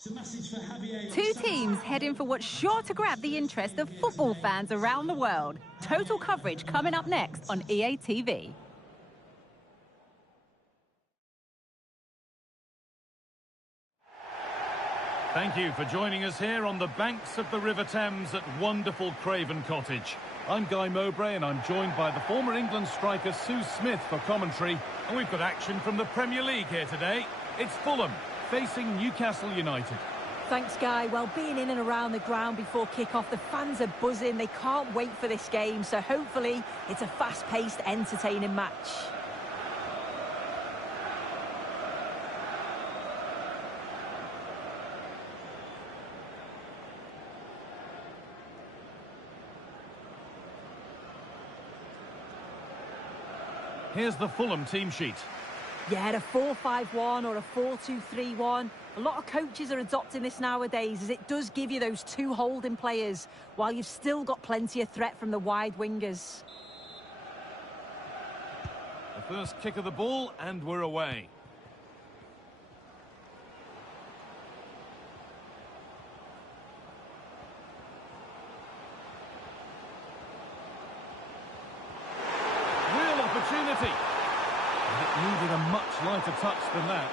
Two teams heading for what's sure to grab the interest of football fans around the world. Total coverage coming up next on EA TV. Thank you for joining us here on the banks of the River Thames at wonderful Craven Cottage. I'm Guy Mowbray and I'm joined by the former England striker Sue Smith for commentary. And we've got action from the Premier League here today. It's Fulham facing Newcastle United. Thanks, Guy. Well, being in and around the ground before kick-off, the fans are buzzing. They can't wait for this game, so hopefully it's a fast-paced, entertaining match. Here's the Fulham team sheet. Yeah, a 4-5-1 or a 4-2-3-1. A lot of coaches are adopting this nowadays, as it does give you those two holding players, while you've still got plenty of threat from the wide wingers. The first kick of the ball, and we're away. Real opportunity. It needed a much lighter touch than that.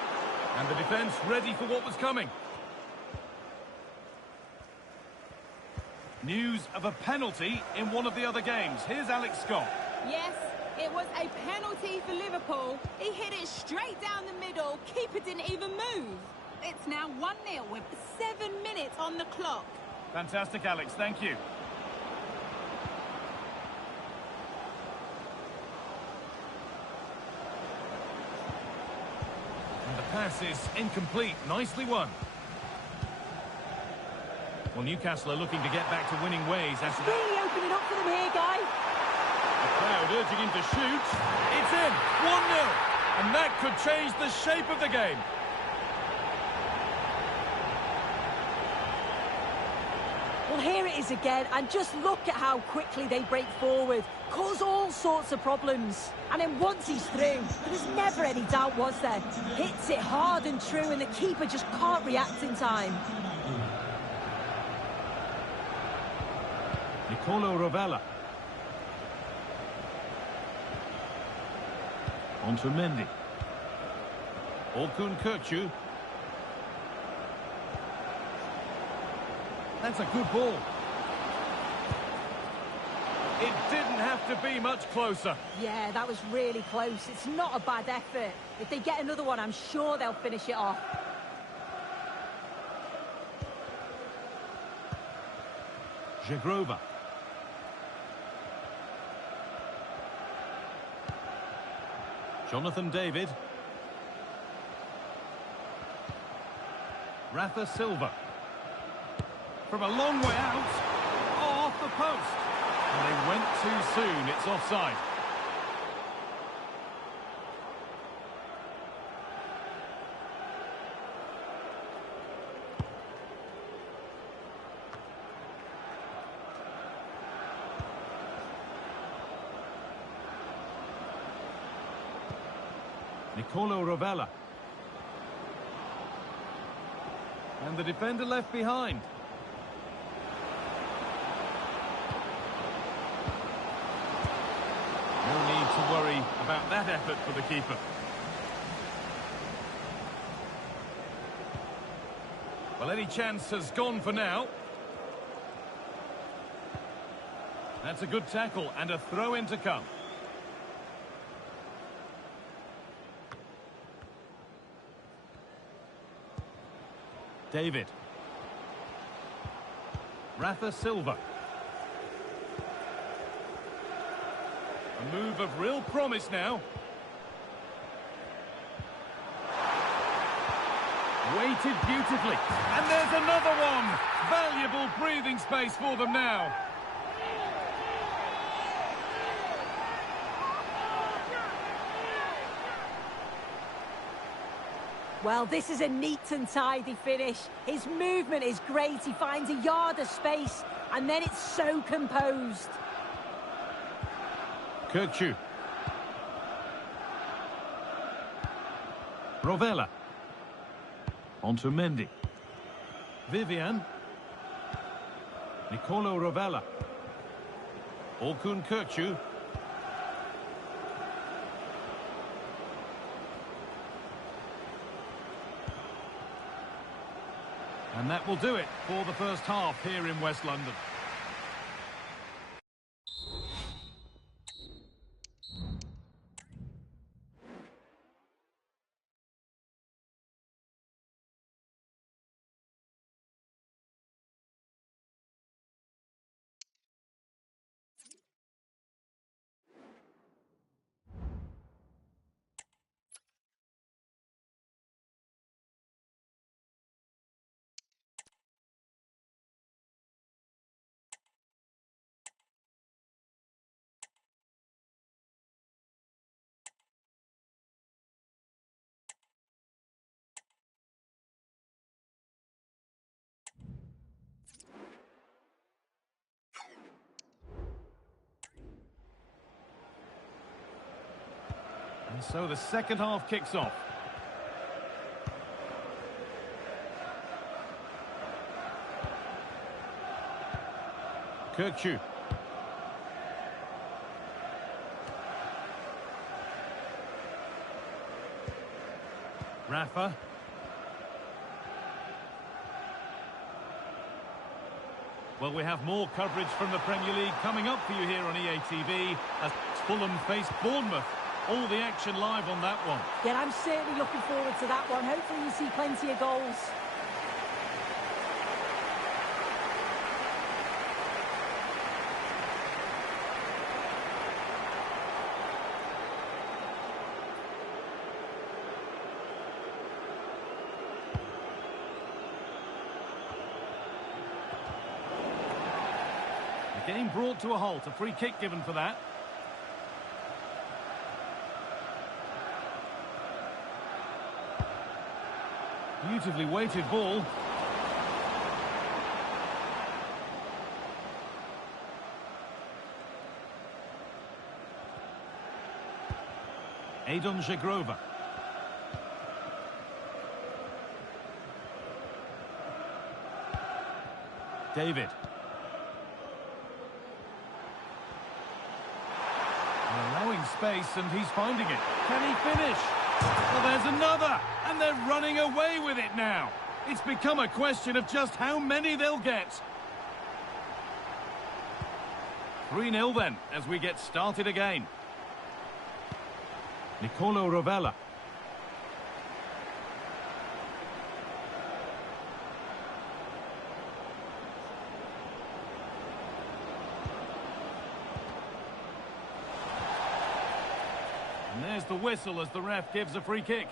And the defence ready for what was coming. News of a penalty in one of the other games. Here's Alex Scott. Yes, it was a penalty for Liverpool. He hit it straight down the middle. Keeper didn't even move. It's now 1-0 with 7 minutes on the clock. Fantastic, Alex. Thank you. Pass is incomplete. Nicely won. Well, Newcastle are looking to get back to winning ways. It's really opening up for them here, Guy. The crowd urging him to shoot. It's in. 1-0. And that could change the shape of the game. Well, here it is again, and just look at how quickly they break forward, cause all sorts of problems. And then once he's through, there was never any doubt, was there? Hits it hard and true, and the keeper just can't react in time. Nicolo Rovella. On to Mendy. Orkun Kökçü. That's a good ball. It didn't have to be much closer. Yeah, that was really close. It's not a bad effort. If they get another one, I'm sure they'll finish it off. Żegrova. Jonathan David. Rafa Silva. From a long way out, off the post. And they went too soon, it's offside. Nicolo Rovella. And the defender left behind. No need to worry about that effort for the keeper. Well, any chance has gone for now. That's a good tackle and a throw-in to come. David. Rafa Silva. A move of real promise now. Weighted beautifully. And there's another one. Valuable breathing space for them now. Well, this is a neat and tidy finish. His movement is great. He finds a yard of space, and then it's so composed. Kökçü. Rovella. On to Mendy. Vivian. Nicolo Rovella. Orkun Kökçü. And that will do it for the first half here in West London. And so the second half kicks off. Kökçü. Rafa. Well, we have more coverage from the Premier League coming up for you here on EA TV as Fulham face Bournemouth. All the action live on that one. Yeah, I'm certainly looking forward to that one. Hopefully you see plenty of goals. The game brought to a halt. A free kick given for that. Beautifully weighted ball. Adon Żegrova. David. Allowing space, and he's finding it. Can he finish? Well, there's another, and they're running away with it now. It's become a question of just how many they'll get. 3-0 then, as we get started again. Nicolo Rovella. And there's the whistle as the ref gives a free kick.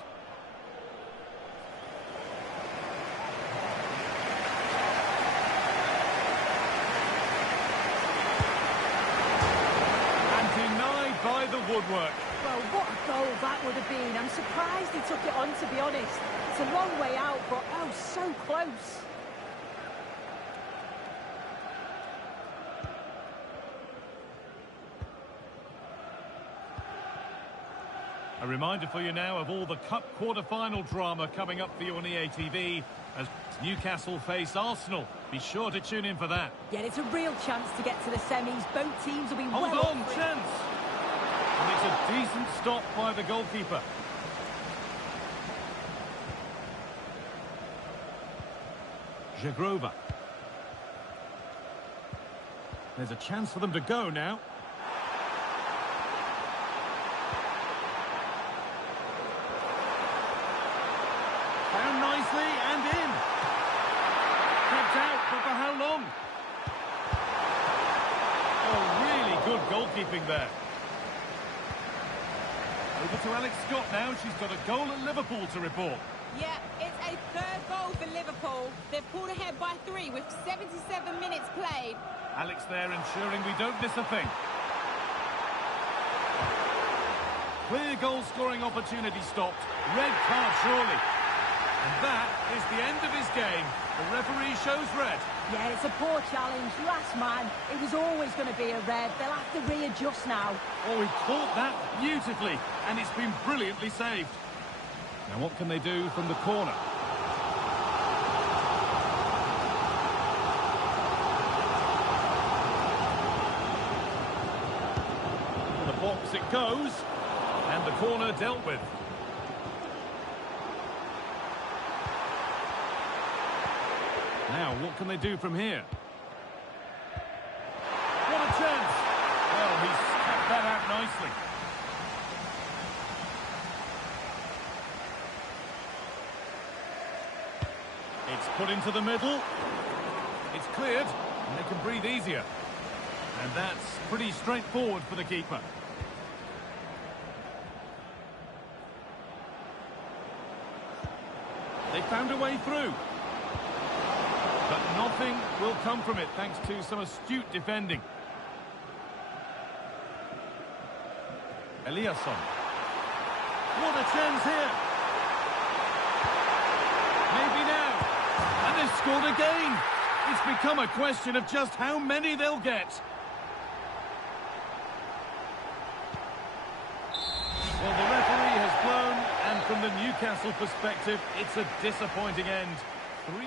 And denied by the woodwork. Well, what a goal that would have been. I'm surprised he took it on, to be honest. It's a long way out, but oh, so close. A reminder for you now of all the Cup quarter-final drama coming up for you on EA TV as Newcastle face Arsenal. Be sure to tune in for that. Yeah, it's a real chance to get to the semis. Both teams will be Hold well on, up for it. chance! And it's a decent stop by the goalkeeper. Żegrova. There's a chance for them to go now. Found nicely and in. Kept out, but for how long? Oh, really good goalkeeping there. Over to Alex Scott now. She's got a goal at Liverpool to report. Yeah, it's a third goal for Liverpool. They've pulled ahead by 3 with 77 minutes played. Alex there ensuring we don't miss a thing. Clear goal-scoring opportunity stopped. Red card surely. And that is the end of his game. The referee shows red. Yeah, it's a poor challenge. Last man. It was always going to be a red. They'll have to readjust now. Oh, he caught that beautifully, and it's been brilliantly saved. Now what can they do from the corner? Across it goes. And the corner dealt with. Now, what can they do from here? What a chance! Well, he's kept that out nicely. It's put into the middle. It's cleared, and they can breathe easier. And that's pretty straightforward for the keeper. They found a way through. But nothing will come from it thanks to some astute defending. Eliasson. What a chance here. Maybe now. And they've scored again. It's become a question of just how many they'll get. Well, the referee has blown, and from the Newcastle perspective, it's a disappointing end. 3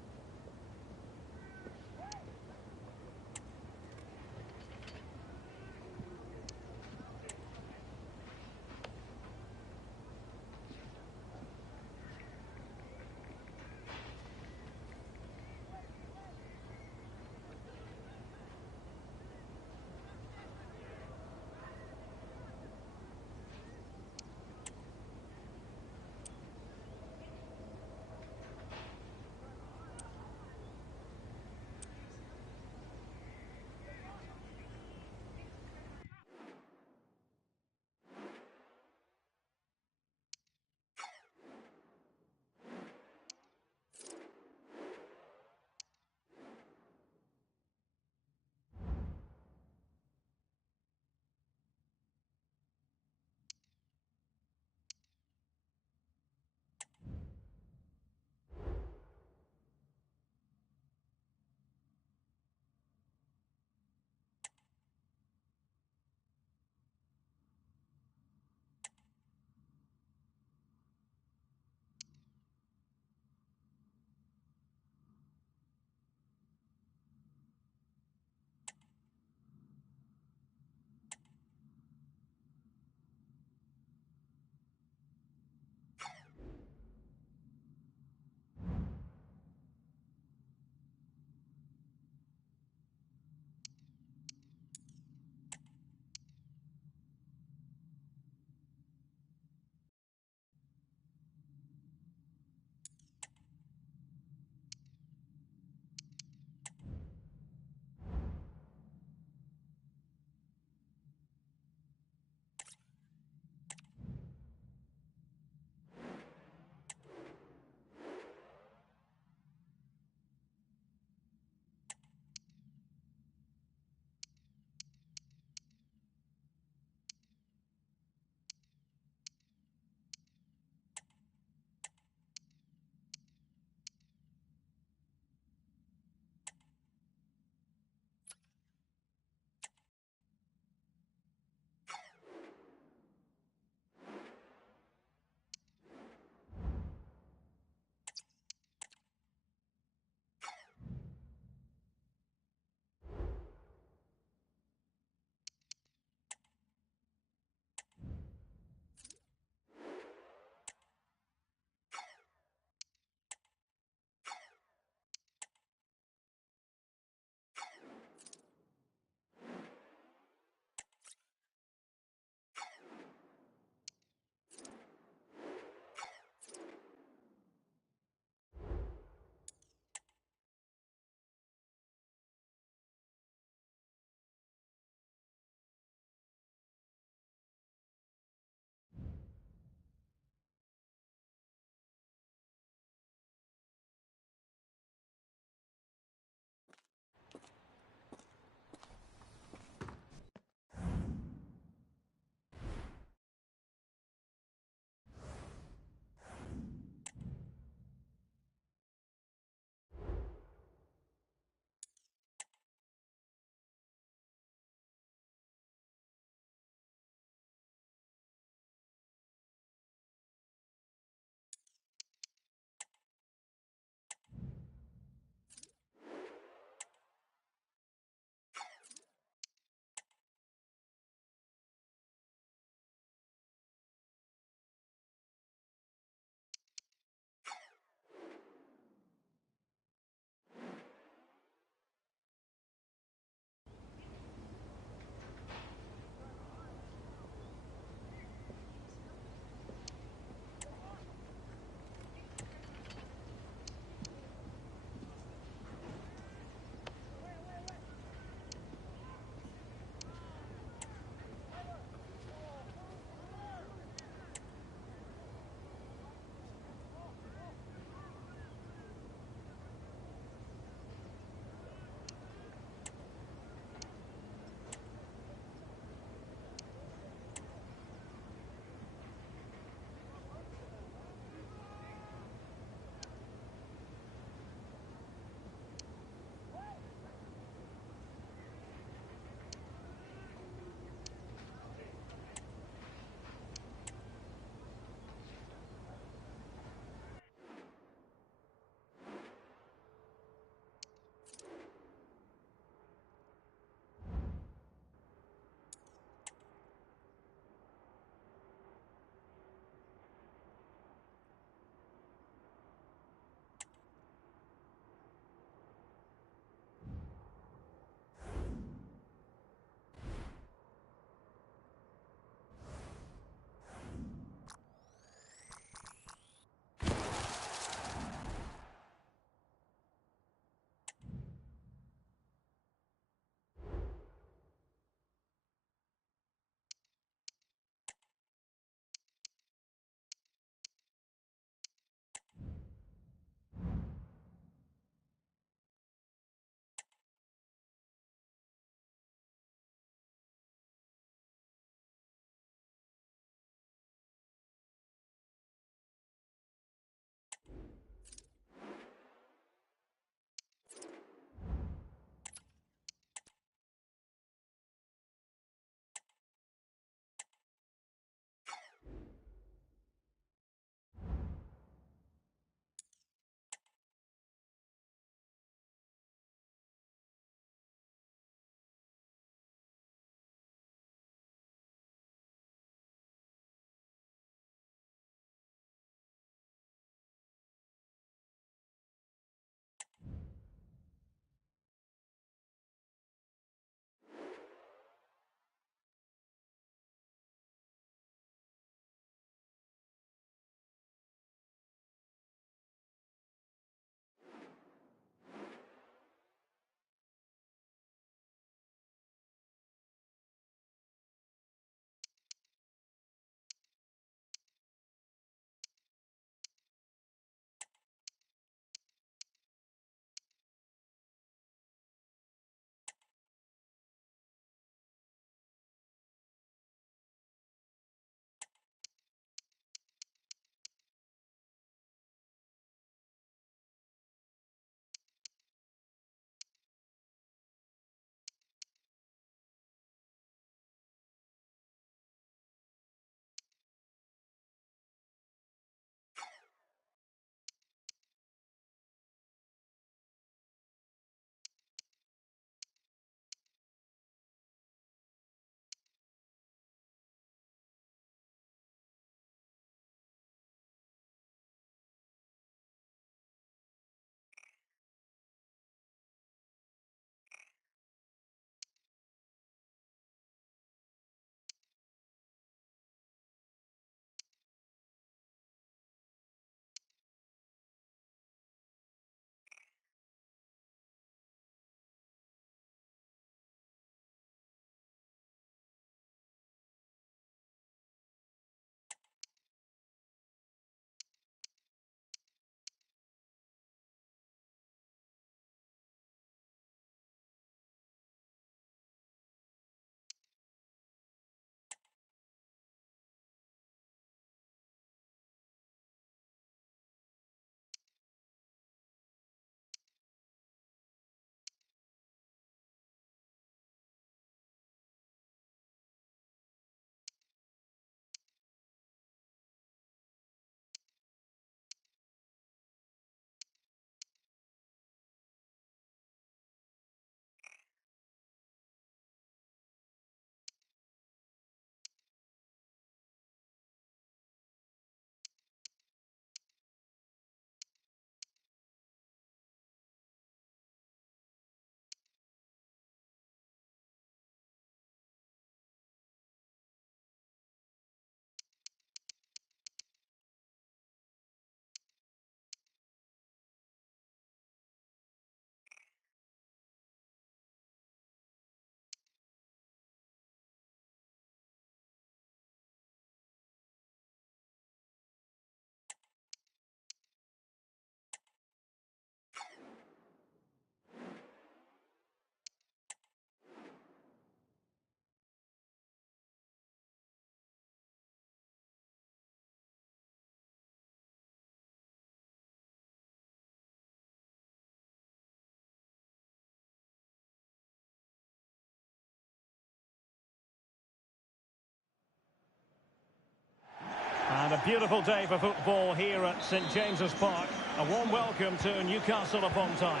beautiful day for football here at St James's Park. A warm welcome to Newcastle upon Tyne.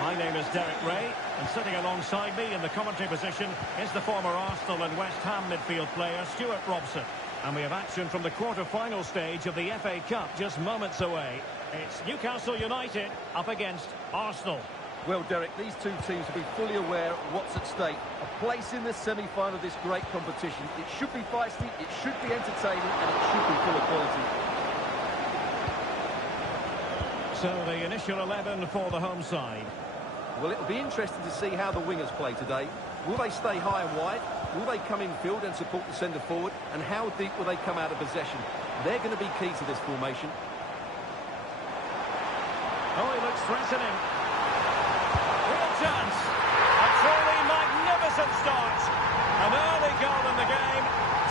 My name is Derek Ray, and sitting alongside me in the commentary position is the former Arsenal and West Ham midfield player Stuart Robson. And we have action from the quarter-final stage of the FA Cup just moments away. It's Newcastle United up against Arsenal. Well, Derek, these two teams will be fully aware of what's at stake. A place in the semi-final of this great competition. It should be feisty, it should be entertaining, and it should be full of quality. So the initial 11 for the home side. Well, it'll be interesting to see how the wingers play today. Will they stay high and wide? Will they come in field and support the centre forward? And how deep will they come out of possession? They're going to be key to this formation. Oh, he looks threatening. Real chance. A truly magnificent start. An early goal in the game.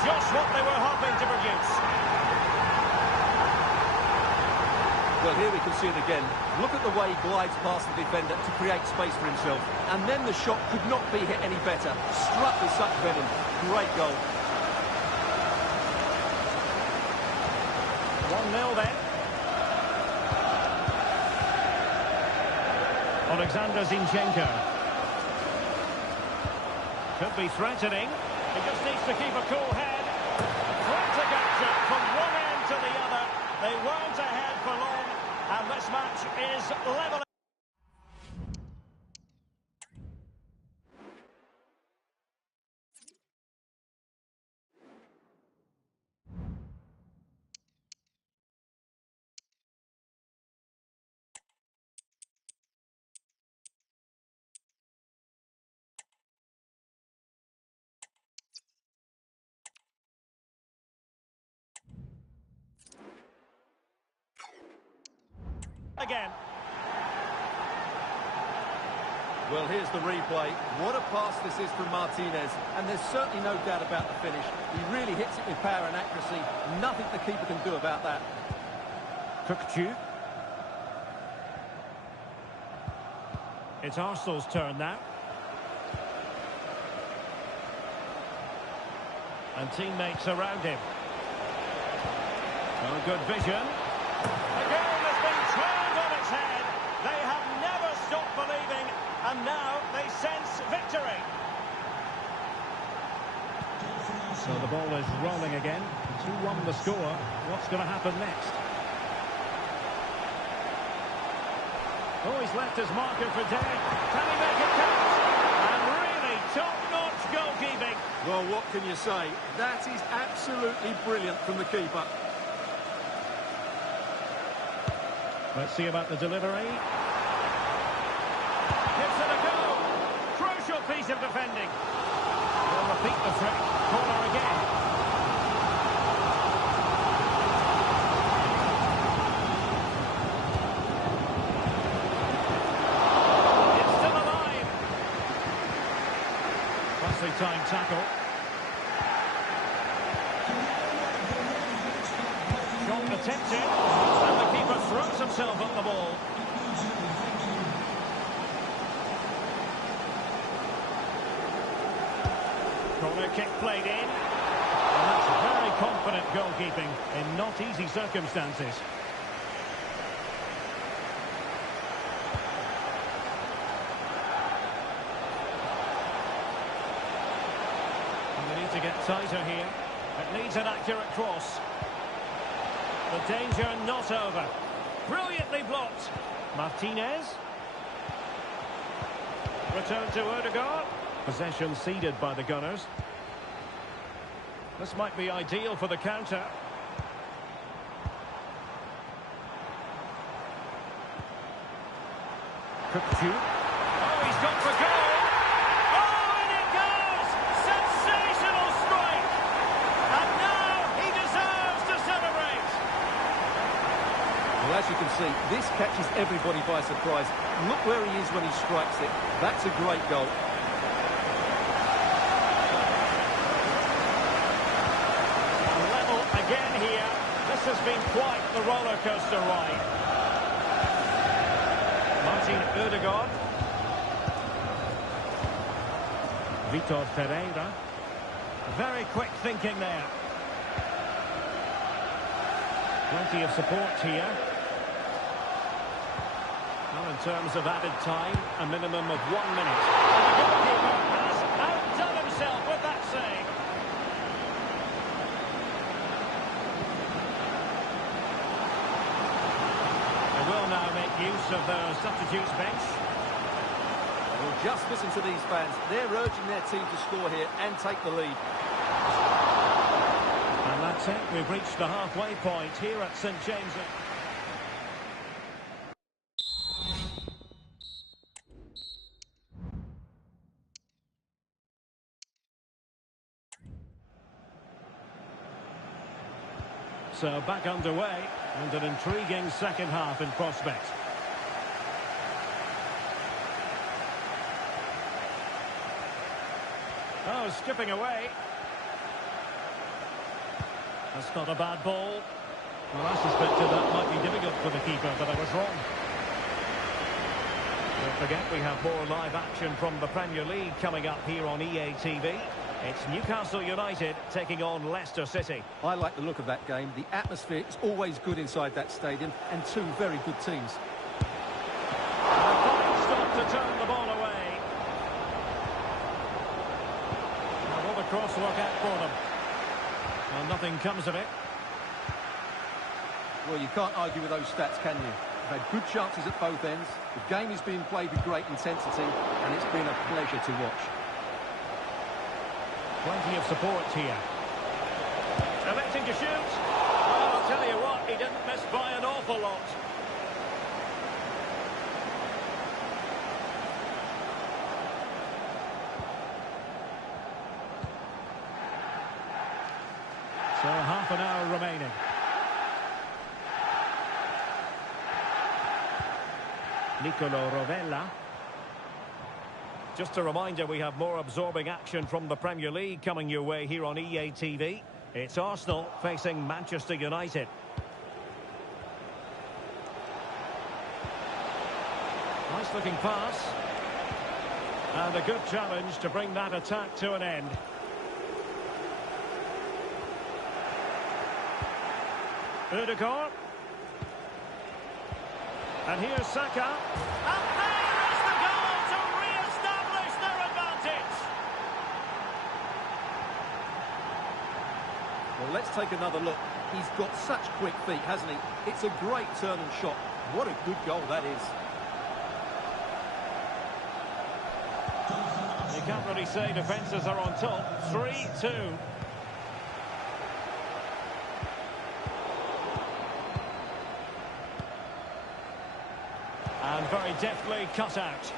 Just what they were hoping to produce. Well, here we can see it again. Look at the way he glides past the defender to create space for himself. And then the shot could not be hit any better. Struck with such venom. Great goal. 1-0 then. Alexander Zinchenko. Could be threatening. He just needs to keep a cool head. Frantic action from one end to the other. They weren't ahead for long, and this match is level. Again. Well, here's the replay. What a pass this is from Martinez. And there's certainly no doubt about the finish. He really hits it with power and accuracy. Nothing the keeper can do about that. Cookchu. It's Arsenal's turn now. And teammates around him. Oh, good vision. The game has been turned on its head. They have never stopped believing, and now they sense victory. So the ball is rolling again. 2-1 the score. What's going to happen next? Oh, he's left his marker for dead. Can he make it count? And really top-notch goalkeeping. Well, what can you say? That is absolutely brilliant from the keeper. Let's see about the delivery. Gives it a go. Crucial piece of defending. They'll repeat the trick. Corner again. It's still alive. Nicely timed tackle. Shot attempted. And the keeper throws himself at the ball. Corner kick played in. And that's very confident goalkeeping in not easy circumstances. And they need to get tighter here. It needs an accurate cross. The danger not over. Brilliantly blocked. Martinez. Return to Odegaard. Possession ceded by the Gunners. This might be ideal for the counter. Cookchu. Oh, he's gone for goal. Oh, and it goes! Sensational strike! And now he deserves to celebrate. Well, as you can see, this catches everybody by surprise. Look where he is when he strikes it. That's a great goal. Level again here. This has been quite the roller coaster ride. Martin Odegaard. Vitor Ferreira. Very quick thinking there. Plenty of support here. Well, in terms of added time, a minimum of 1 minute. And the goalkeeper has outdone himself with that save. They will now make use of their substitutes bench. Well, just listen to these fans. They're urging their team to score here and take the lead. And that's it. We've reached the halfway point here at St James's. So back underway, and an intriguing second half in prospect. Oh, skipping away. That's not a bad ball. Well, I suspected that might be difficult for the keeper, but I was wrong. Don't forget, we have more live action from the Premier League coming up here on EA TV. It's Newcastle United taking on Leicester City. I like the look of that game. The atmosphere is always good inside that stadium, and two very good teams. A fine stop to turn the ball away. Now, will the cross work out for them? Well, nothing comes of it. Well, you can't argue with those stats, can you? They've had good chances at both ends. The game is being played with great intensity, and it's been a pleasure to watch. Plenty of support here. Electing to shoot. Well, I'll tell you what, he didn't miss by an awful lot. So half an hour remaining. Nicolo Rovella. Just a reminder, we have more absorbing action from the Premier League coming your way here on EA TV. It's Arsenal facing Manchester United. Nice looking pass. And a good challenge to bring that attack to an end. Ødegaard. And here's Saka. And there is the goal to re-establish their advantage. Well, let's take another look. He's got such quick feet, hasn't he? It's a great turn and shot. What a good goal that is. You can't really say defences are on top. 3-2. And very deftly cut out.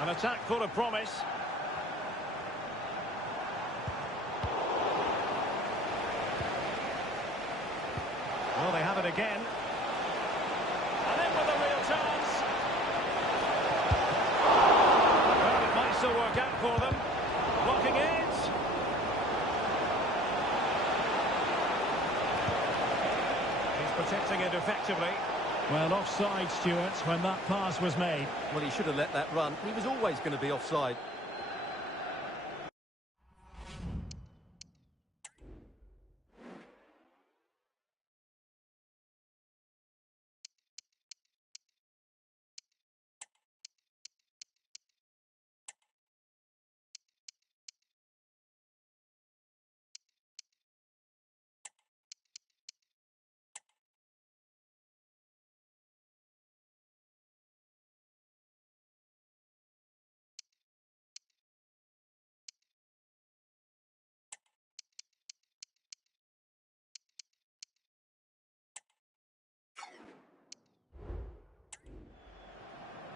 An attack full of promise. Well, they have it again. And in with a real chance. Well, it might still work out for them. Blocking it. Protecting it effectively. Well, offside, Stuart, when that pass was made. Well, he should have let that run. He was always going to be offside.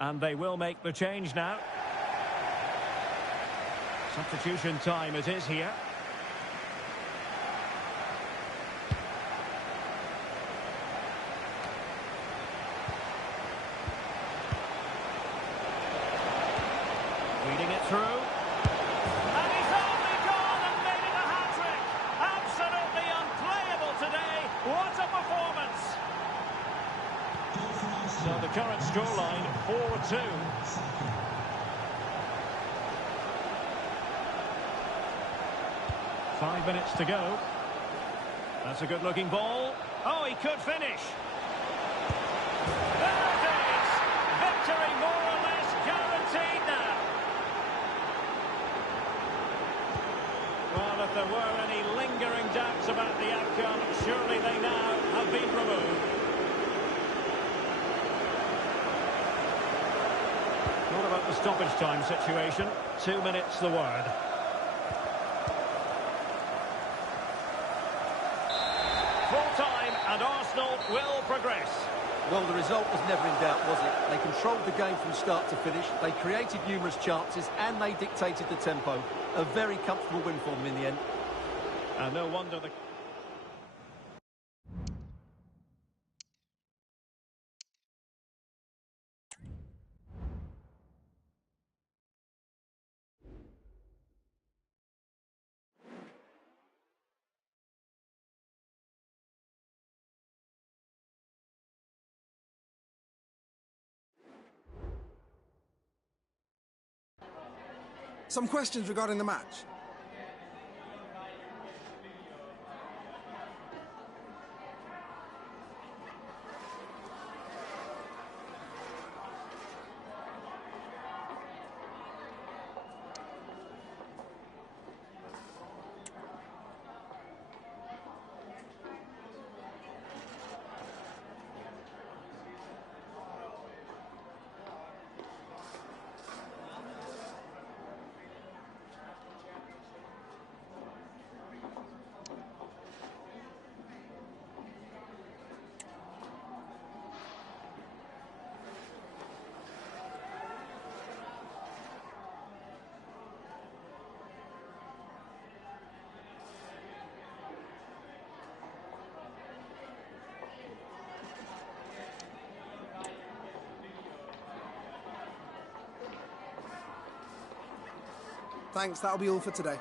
And they will make the change now. Substitution time it is here. Reading it through. And he's only gone and made it a hat-trick. Absolutely unplayable today. What a performance. So the current scoreline, 4-2. Five minutes to go. That's a good-looking ball. Oh, he could finish. There it is! Victory more or less guaranteed now. Well, if there were any lingering doubts about the outcome, surely they now have been removed. What about the stoppage time situation? 2 minutes the word. Full time and Arsenal will progress. Well, the result was never in doubt, was it? They controlled the game from start to finish. They created numerous chances and they dictated the tempo. A very comfortable win for them in the end. And no wonder the... Some questions regarding the match. Thanks, that'll be all for today.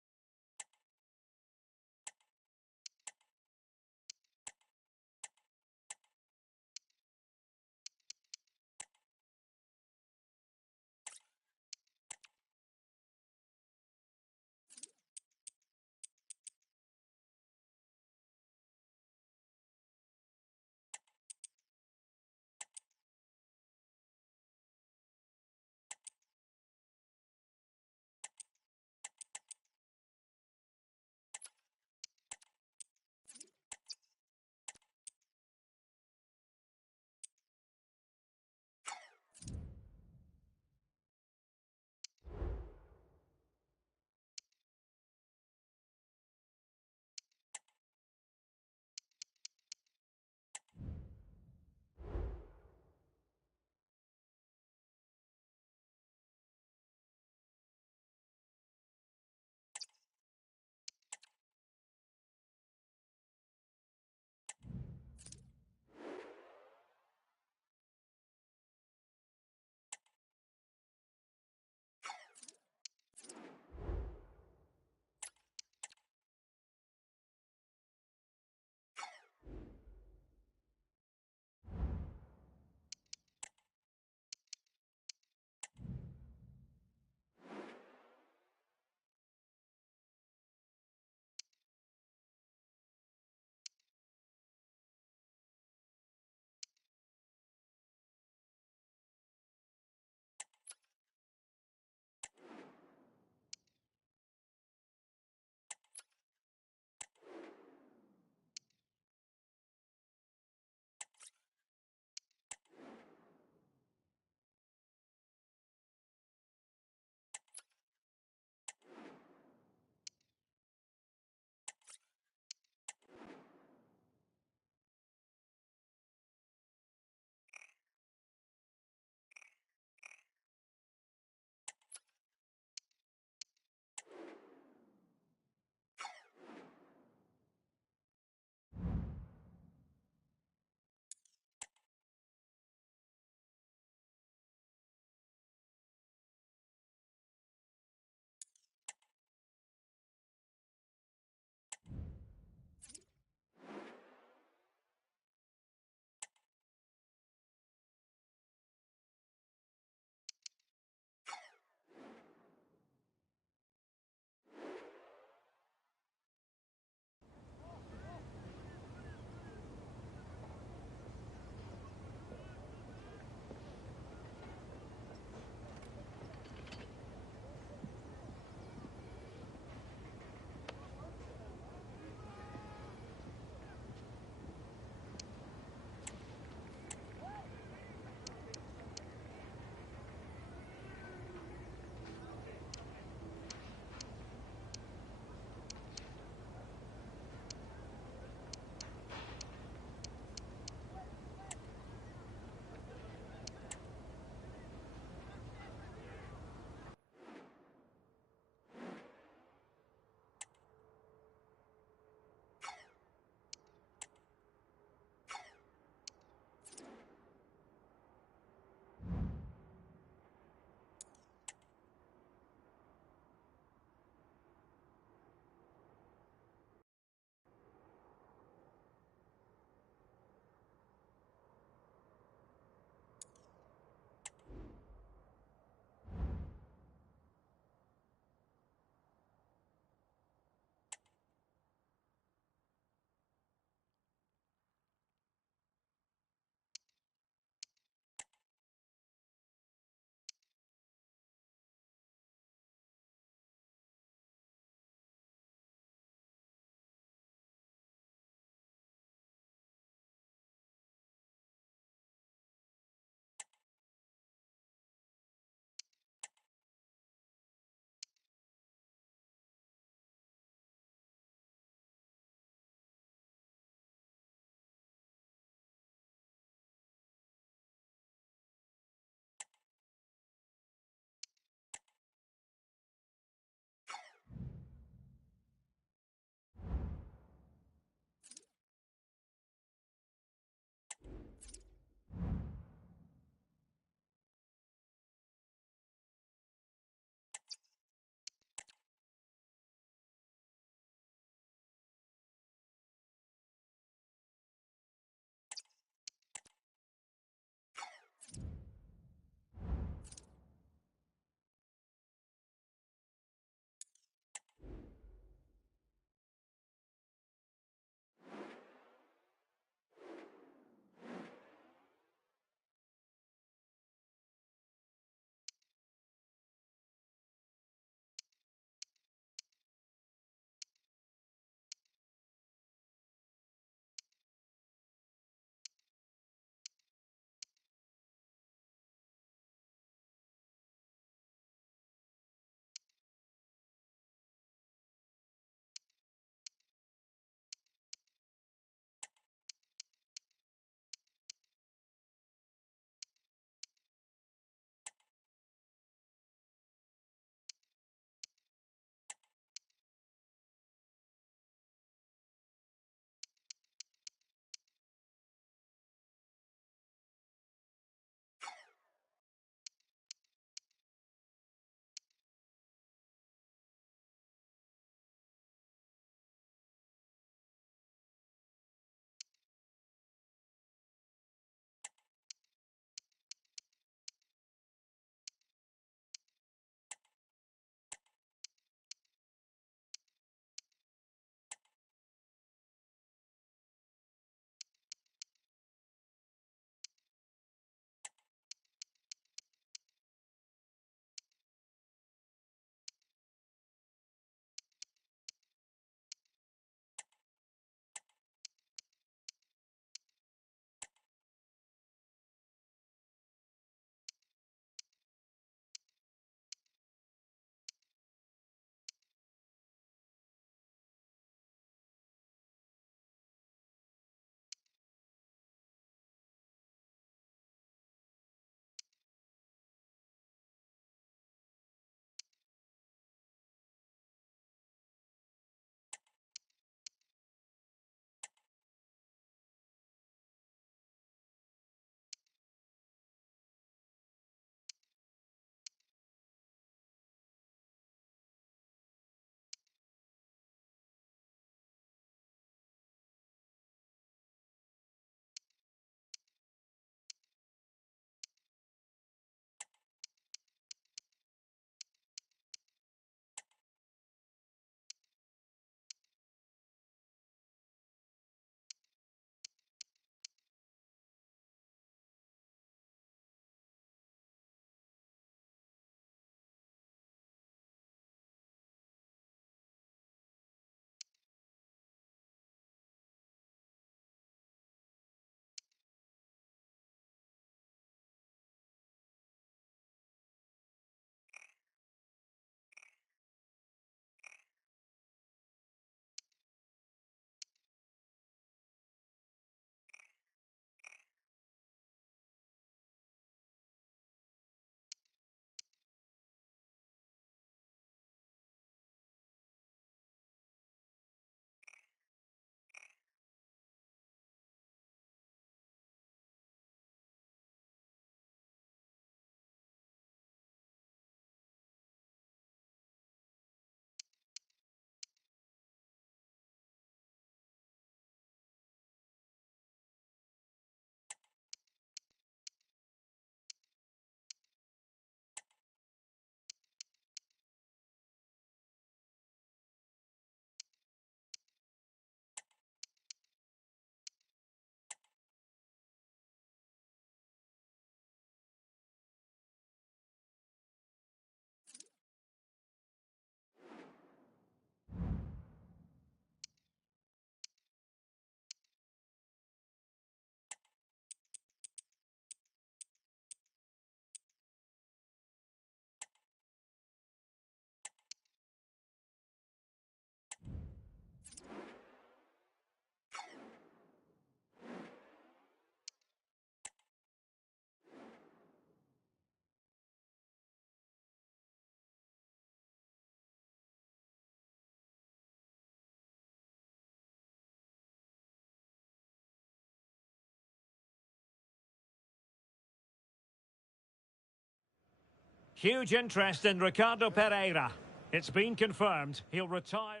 Huge interest in Ricardo Pereira. It's been confirmed he'll retire.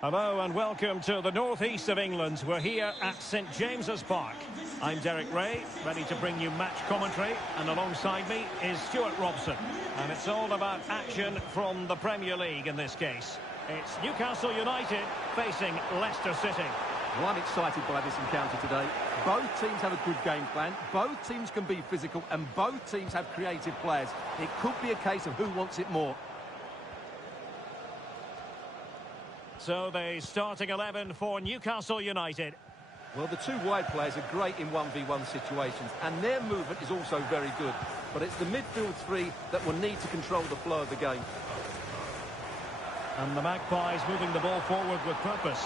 Hello and welcome to the northeast of England. We're here at St James's Park. I'm Derek Ray, ready to bring you match commentary, and alongside me is Stuart Robson. And it's all about action from the Premier League in this case. It's Newcastle United facing Leicester City. Well, I'm excited by this encounter today. Both teams have a good game plan, both teams can be physical, and both teams have creative players. It could be a case of who wants it more. So the starting 11 for Newcastle United. Well, the two wide players are great in 1v1 situations, and their movement is also very good. But it's the midfield three that will need to control the flow of the game. And the Magpies moving the ball forward with purpose.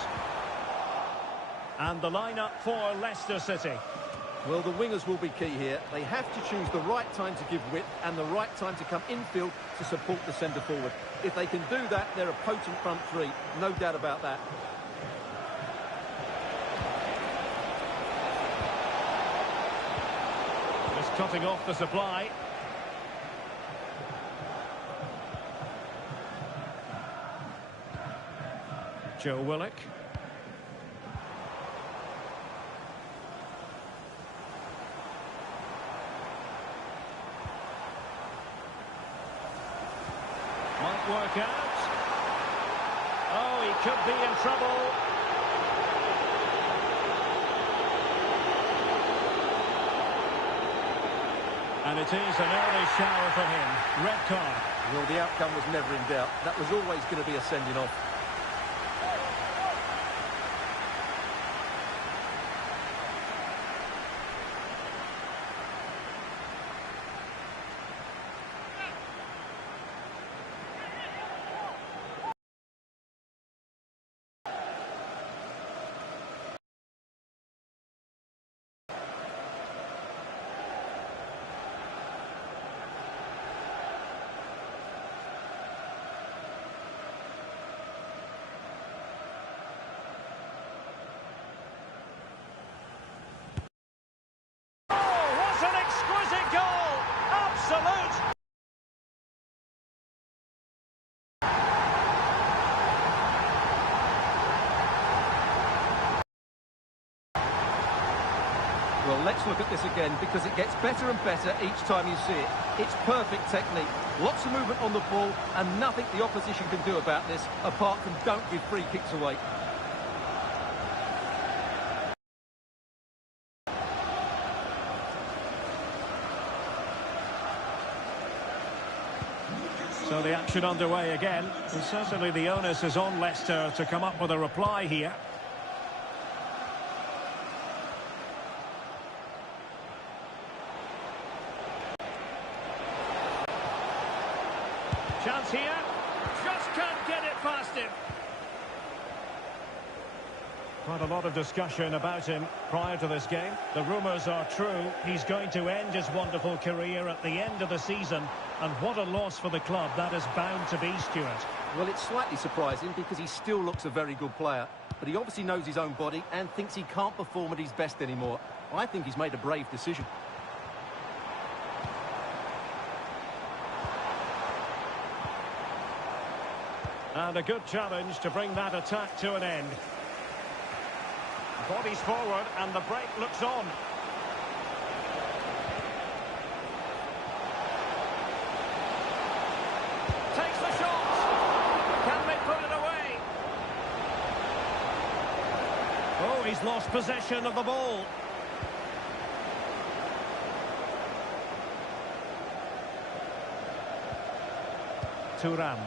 And the lineup for Leicester City. Well, the wingers will be key here. They have to choose the right time to give width and the right time to come infield to support the centre forward. If they can do that, they're a potent front three. No doubt about that. Just cutting off the supply. Joe Willock. Might work out. Oh, he could be in trouble. And it is an early shower for him. Red card. Well, the outcome was never in doubt. That was always going to be a sending off. Well, let's look at this again, because it gets better and better each time you see it. It's perfect technique, lots of movement on the ball, and nothing the opposition can do about this, apart from don't give free kicks away. So the action underway again, and certainly the onus is on Leicester to come up with a reply here. Chance here, just can't get it past him. Quite a lot of discussion about him prior to this game. The rumours are true. He's going to end his wonderful career at the end of the season. And what a loss for the club that is bound to be, Stuart. Well, it's slightly surprising because he still looks a very good player. But he obviously knows his own body and thinks he can't perform at his best anymore. I think he's made a brave decision. And a good challenge to bring that attack to an end. Bodies forward and the break looks on. Takes the shot. Can they put it away? Oh, he's lost possession of the ball. Thuram.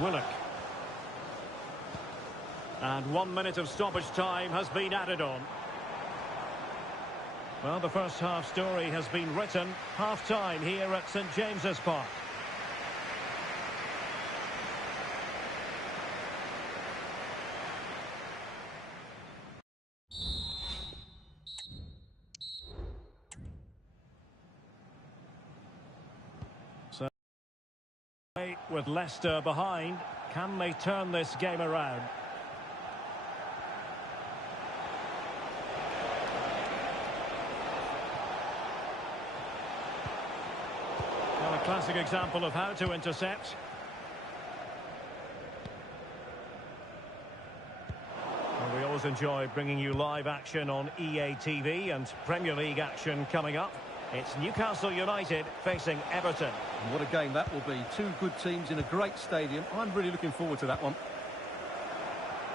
Willock. And 1 minute of stoppage time has been added on. Well, the first half story has been written. Half-time here at St James's Park. So, with Leicester behind, can they turn this game around? classic example of how to intercept. And we always enjoy bringing you live action on EA TV and Premier League action coming up. It's Newcastle United facing Everton. And what a game that will be. Two good teams in a great stadium. I'm really looking forward to that one.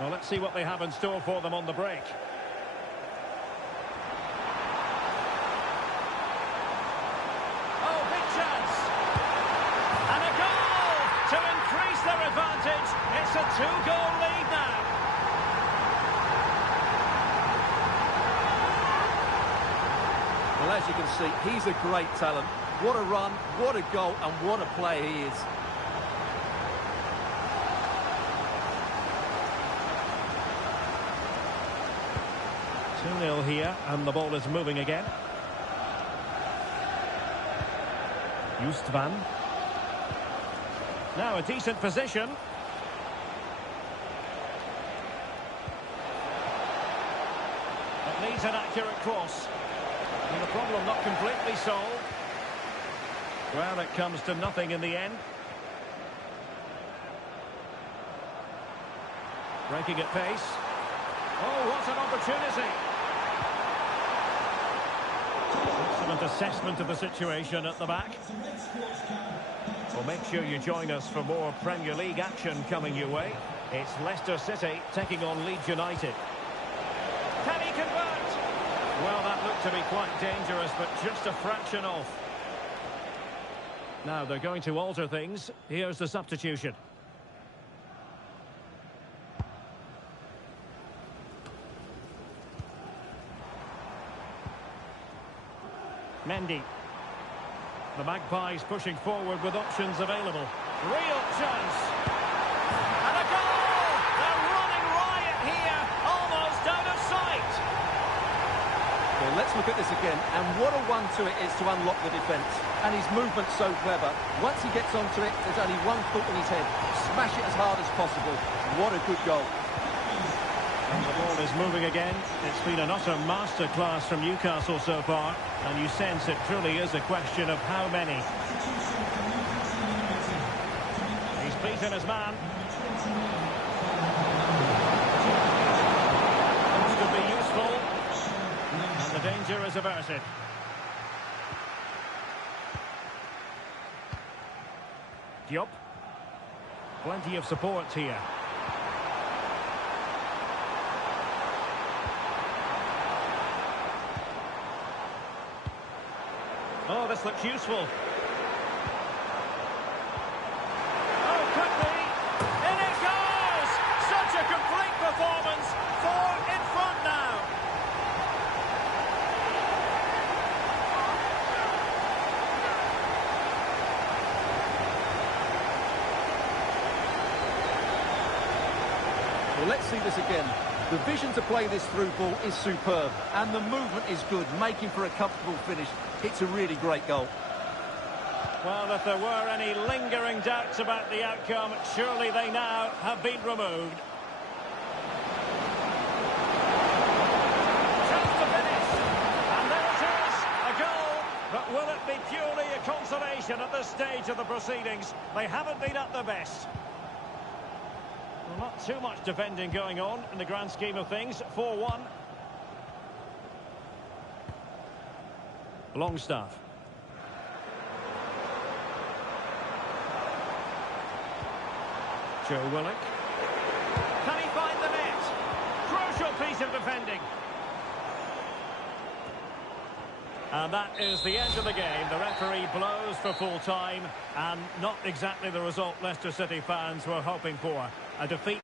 Well, let's see what they have in store for them on the break. Oh, big chance! And a goal to increase their advantage. It's a two-goal lead now. Well, as you can see, he's a great talent. What a run, what a goal, and what a player he is. Here, and the ball is moving again. Justvan. Now a decent position. It needs an accurate cross. And the problem not completely solved. Well, it comes to nothing in the end. Breaking at pace. Oh, what an opportunity! Excellent assessment of the situation at the back. Well, make sure you join us for more Premier League action coming your way. It's Leicester City taking on Leeds United. Can he convert? Well, that looked to be quite dangerous, but just a fraction off. Now they're going to alter things. Here's the substitution. Mendy. The Magpies pushing forward with options available. Real chance. And a goal! They're running riot here, almost out of sight. Well, let's look at this again. And what a one-two it is to unlock the defence. And his movement's so clever. Once he gets onto it, there's only one thought in his head. Smash it as hard as possible. What a good goal. And the ball is moving again. It's been an utter masterclass from Newcastle so far, and you sense it truly is a question of how many. He's beaten his man. This could be useful, and the danger is averted. Diop. Plenty of support here. Oh, this looks useful. Oh, could be. In it goes! Such a complete performance. 4 in front now. Well, let's see this again. The vision to play this through ball is superb, and the movement is good, making for a comfortable finish. It's a really great goal. Well, if there were any lingering doubts about the outcome, surely they now have been removed. Chance to finish. And there it is, a goal. But will it be purely a consolation at this stage of the proceedings? They haven't been at their best. Well, not too much defending going on in the grand scheme of things. 4-1. Longstaff. Joe Willock. Can he find the net? Crucial piece of defending. And that is the end of the game. The referee blows for full time, and not exactly the result Leicester City fans were hoping for. A defeat.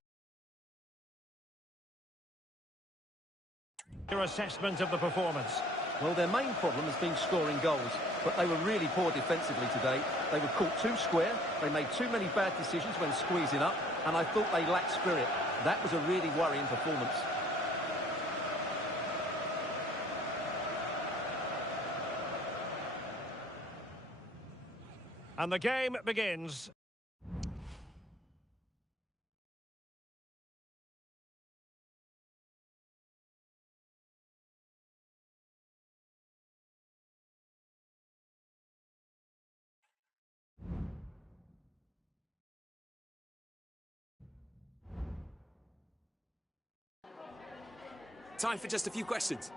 Your assessment of the performance. Well, their main problem has been scoring goals, but they were really poor defensively today. They were caught too square, they made too many bad decisions when squeezing up, and I thought they lacked spirit. That was a really worrying performance. And the game begins. Time for just a few questions.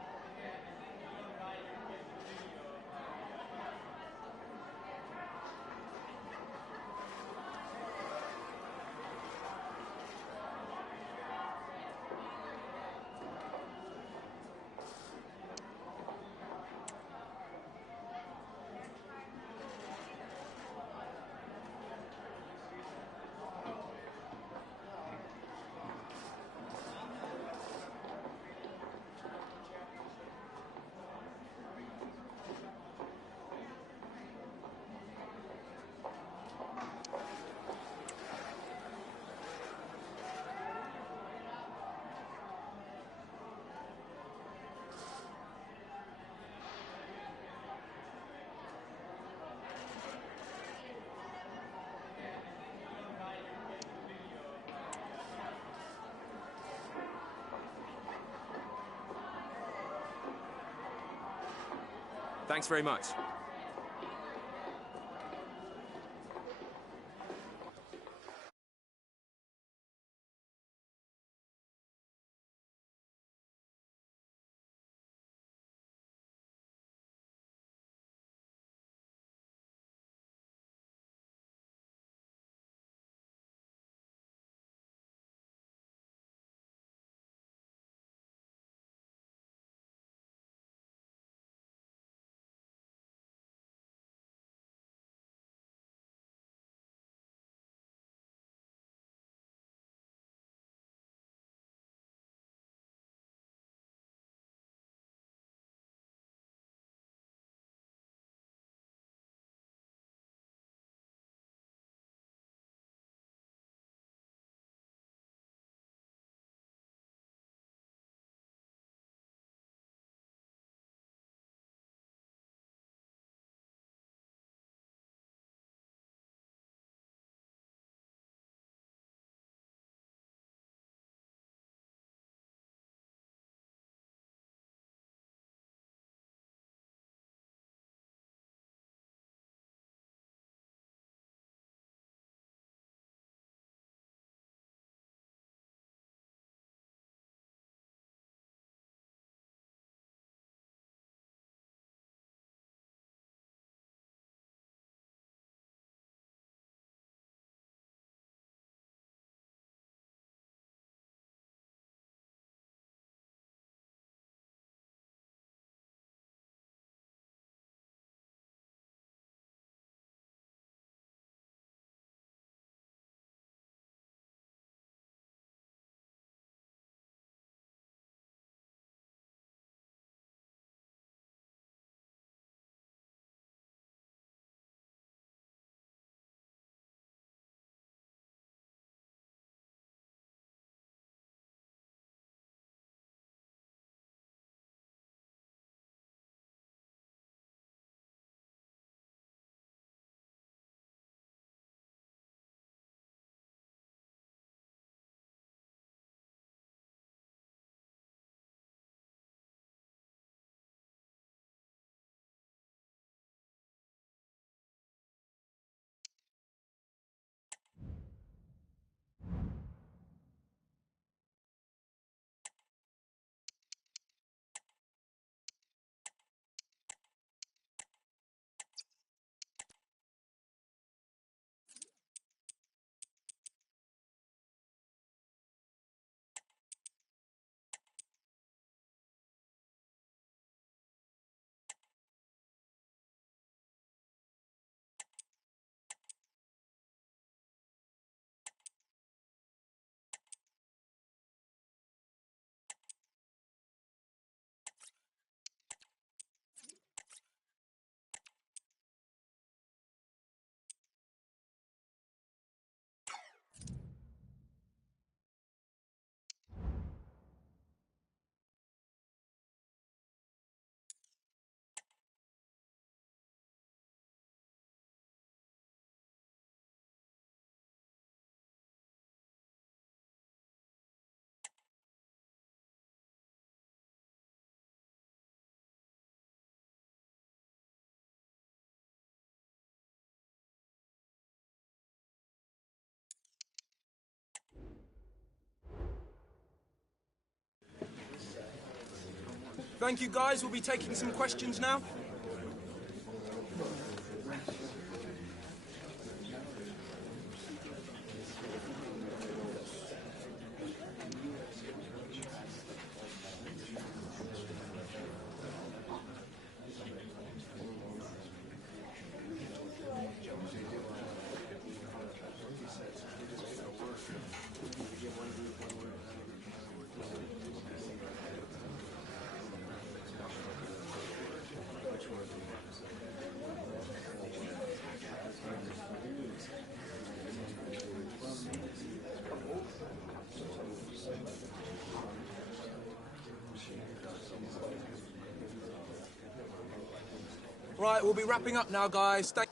Thanks very much. Thank you, guys. We'll be taking some questions now. Right, we'll be wrapping up now, guys. Thank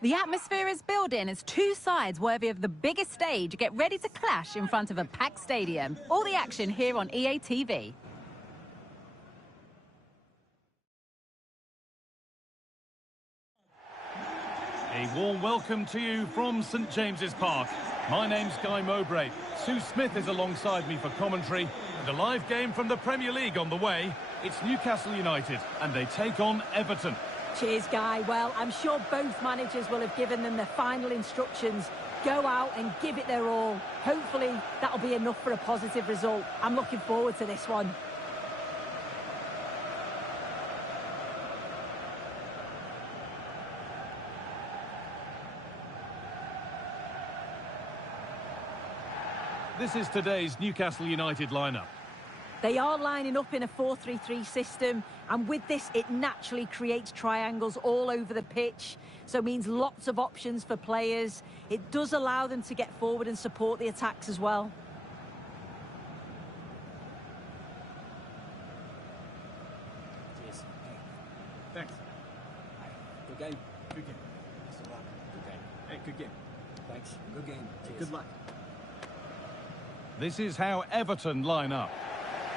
The atmosphere is building as two sides worthy of the biggest stage get ready to clash in front of a packed stadium. All the action here on EA TV. A warm welcome to you from St James's Park. My name's Guy Mowbray. Sue Smith is alongside me for commentary. And a live game from the Premier League on the way. It's Newcastle United and they take on Everton. Cheers, Guy. Well, I'm sure both managers will have given them their final instructions. Go out and give it their all. Hopefully, that'll be enough for a positive result. I'm looking forward to this one. This is today's Newcastle United lineup. They are lining up in a 4-3-3 system, and with this, it naturally creates triangles all over the pitch, so it means lots of options for players. It does allow them to get forward and support the attacks as well. Cheers. Thanks. Good game. Good game. Best of luck. Good game. Hey, good game. Thanks. Good game. Cheers. Good luck. This is how Everton line up.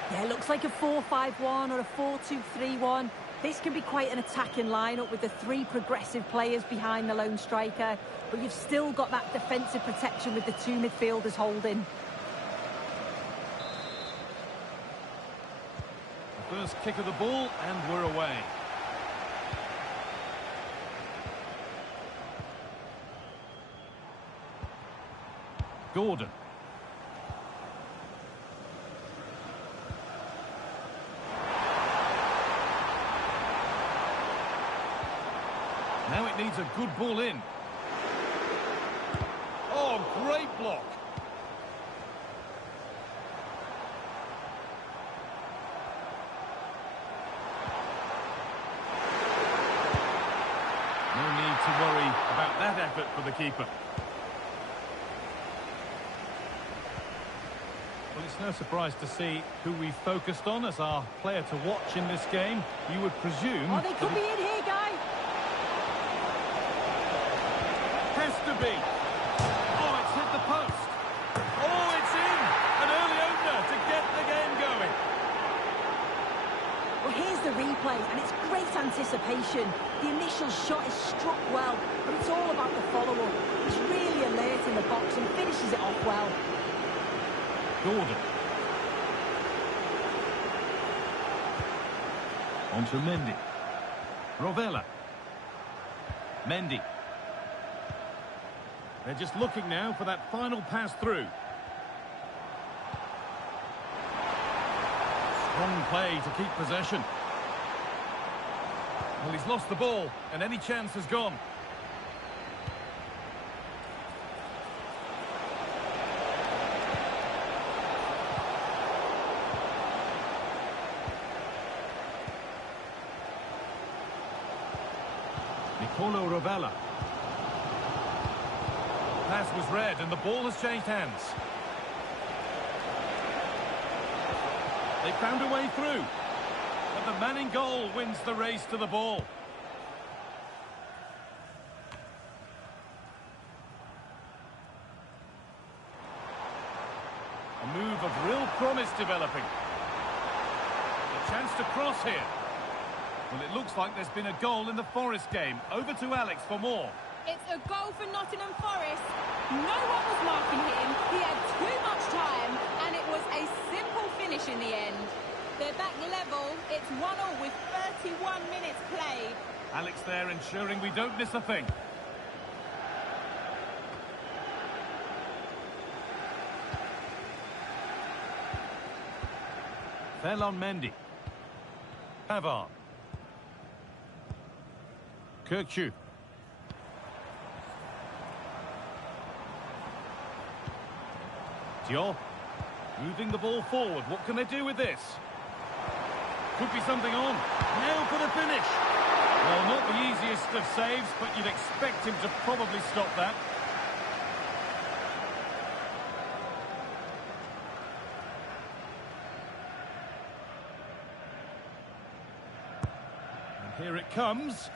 Yeah, it looks like a 4-5-1 or a 4-2-3-1. This can be quite an attacking lineup with the three progressive players behind the lone striker, but you've still got that defensive protection with the two midfielders holding. The first kick of the ball, and we're away. Gordon. Now it needs a good ball in. Oh, great block. No need to worry about that effort for the keeper. Well, it's no surprise to see who we focused on as our player to watch in this game. You would presume... Oh, they could be in here, Guy. Has to be. Oh, it's hit the post. Oh, it's in. An early opener to get the game going. Well, here's the replay, and it's great anticipation. The initial shot is struck well, but it's all about the follow-up. He's really alert in the box and finishes it off well. Gordon. On to Mendy. Rovella. Mendy. They're just looking now for that final pass through. Strong play to keep possession. Well, he's lost the ball, and any chance has gone. Rovella. Pass was read and the ball has changed hands. They found a way through, but the man in goal wins the race to the ball. A move of real promise developing. A chance to cross here. Well, it looks like there's been a goal in the Forest game. Over to Alex for more. It's a goal for Nottingham Forest. No one was marking him. He had too much time, and it was a simple finish in the end. They're back level. It's 1-1 with 31 minutes played. Alex there ensuring we don't miss a thing. Fell on Mendy. Pavard. Kirkju. Dior. Moving the ball forward. What can they do with this? Could be something on. Now for the finish. Well, not the easiest of saves, but you'd expect him to probably stop that. And here it comes.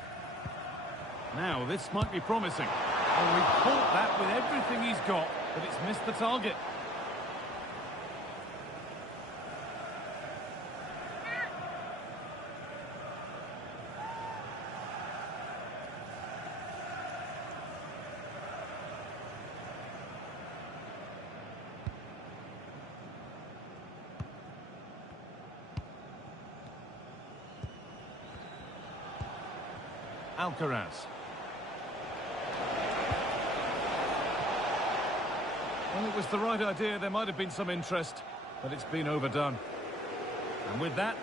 Now, this might be promising. Oh, he caught that with everything he's got, but it's missed the target. Alcaraz. Well, it was the right idea. There might have been some interest, but it's been overdone. And with that...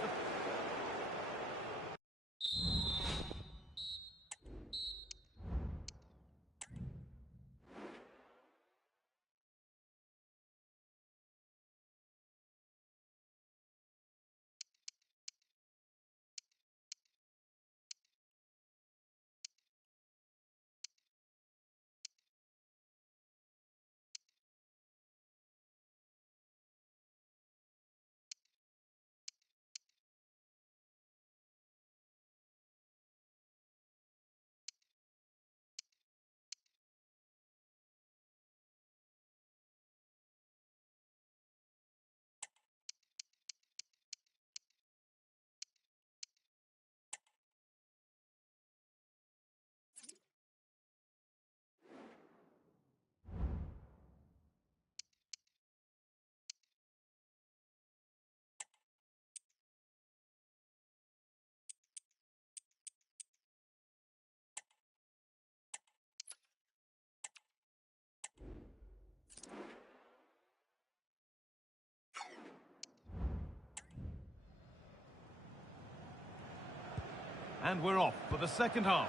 And we're off for the second half.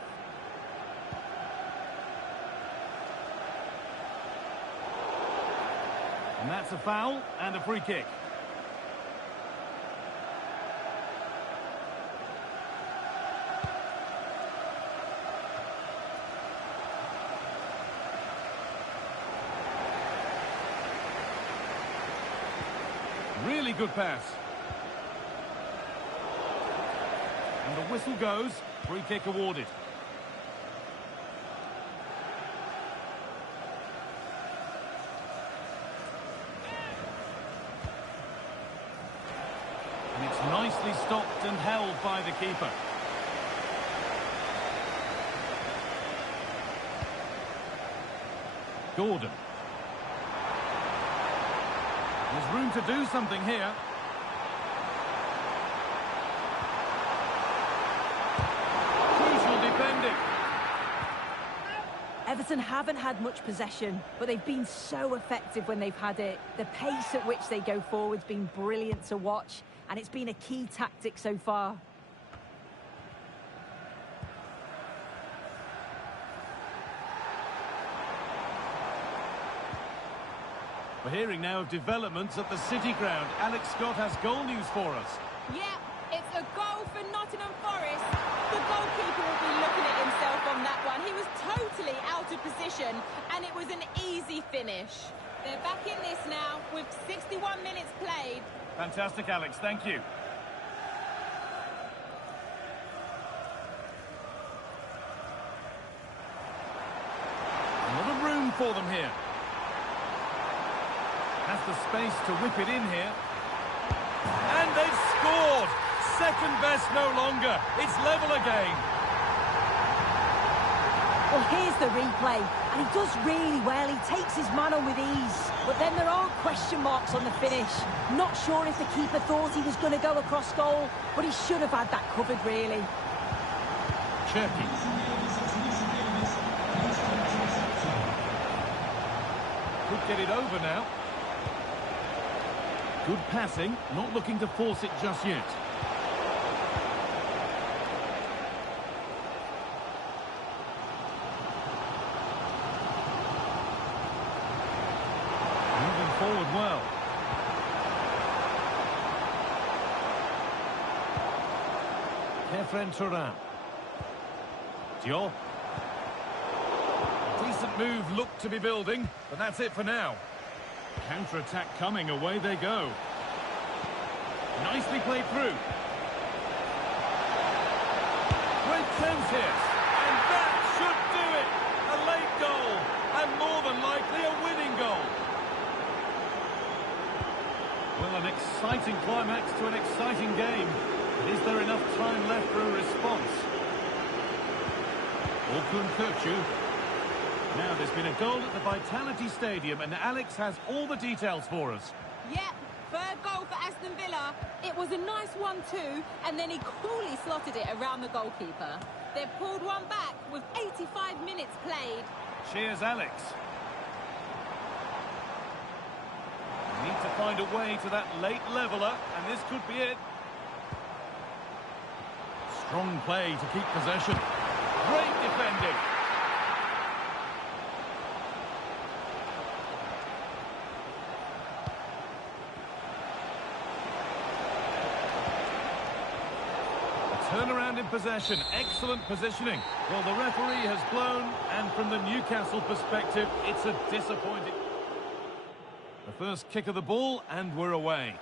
And that's a foul and a free kick. Really good pass. And the whistle goes. Free kick awarded. And it's nicely stopped and held by the keeper. Gordon. There's room to do something here. Crucial defending. Everton haven't had much possession, but they've been so effective when they've had it. The pace at which they go forward's been brilliant to watch, and it's been a key tactic so far. We're hearing now of developments at the City Ground. Alex Scott has goal news for us. Yeah, it's a goal for Nottingham Forest. The goalkeeper will be looking at himself on that one. He was totally out of position, and it was an easy finish. They're back in this now with 61 minutes played. Fantastic, Alex. Thank you. A lot of room for them here. Has the space to whip it in here. And they've scored! Second best no longer. It's level again. Well, here's the replay, and he does really well. He takes his man on with ease. But then there are question marks on the finish. Not sure if the keeper thought he was going to go across goal, but he should have had that covered, really. Cherky. Could get it over now. Good passing, not looking to force it just yet. Moving forward well. Kefren Turan. Diop. Decent move looked to be building, but that's it for now. Counter-attack coming, away they go. Nicely played through. Great chance here. And that should do it. A late goal. And more than likely a winning goal. Well, an exciting climax to an exciting game. But is there enough time left for a response? Orkun Kökçü. Now, there's been a goal at the Vitality Stadium, and Alex has all the details for us. Yeah, Third goal for Aston Villa. It was a nice 1-2, and then he coolly slotted it around the goalkeeper. They've pulled one back with 85 minutes played. Cheers, Alex. Need to find a way to that late leveller, and this could be it. Strong play to keep possession. Great defending. Turnaround in possession, excellent positioning. Well, the referee has blown, and from the Newcastle perspective, it's a disappointing. The first kick of the ball, and we're away.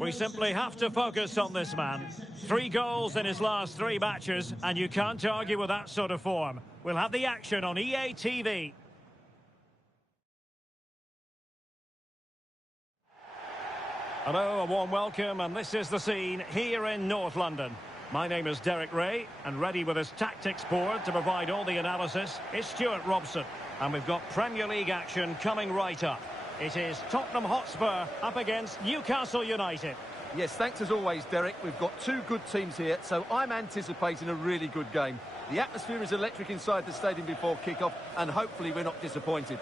We simply have to focus on this man. 3 goals in his last 3 matches, and you can't argue with that sort of form. We'll have the action on EA TV. Hello, a warm welcome, and this is the scene here in North London. My name is Derek Ray, and ready with his tactics board to provide all the analysis is Stuart Robson. And we've got Premier League action coming right up. It is Tottenham Hotspur up against Newcastle United. Yes, thanks as always, Derek. We've got 2 good teams here, so I'm anticipating a really good game. The atmosphere is electric inside the stadium before kick-off, and hopefully we're not disappointed.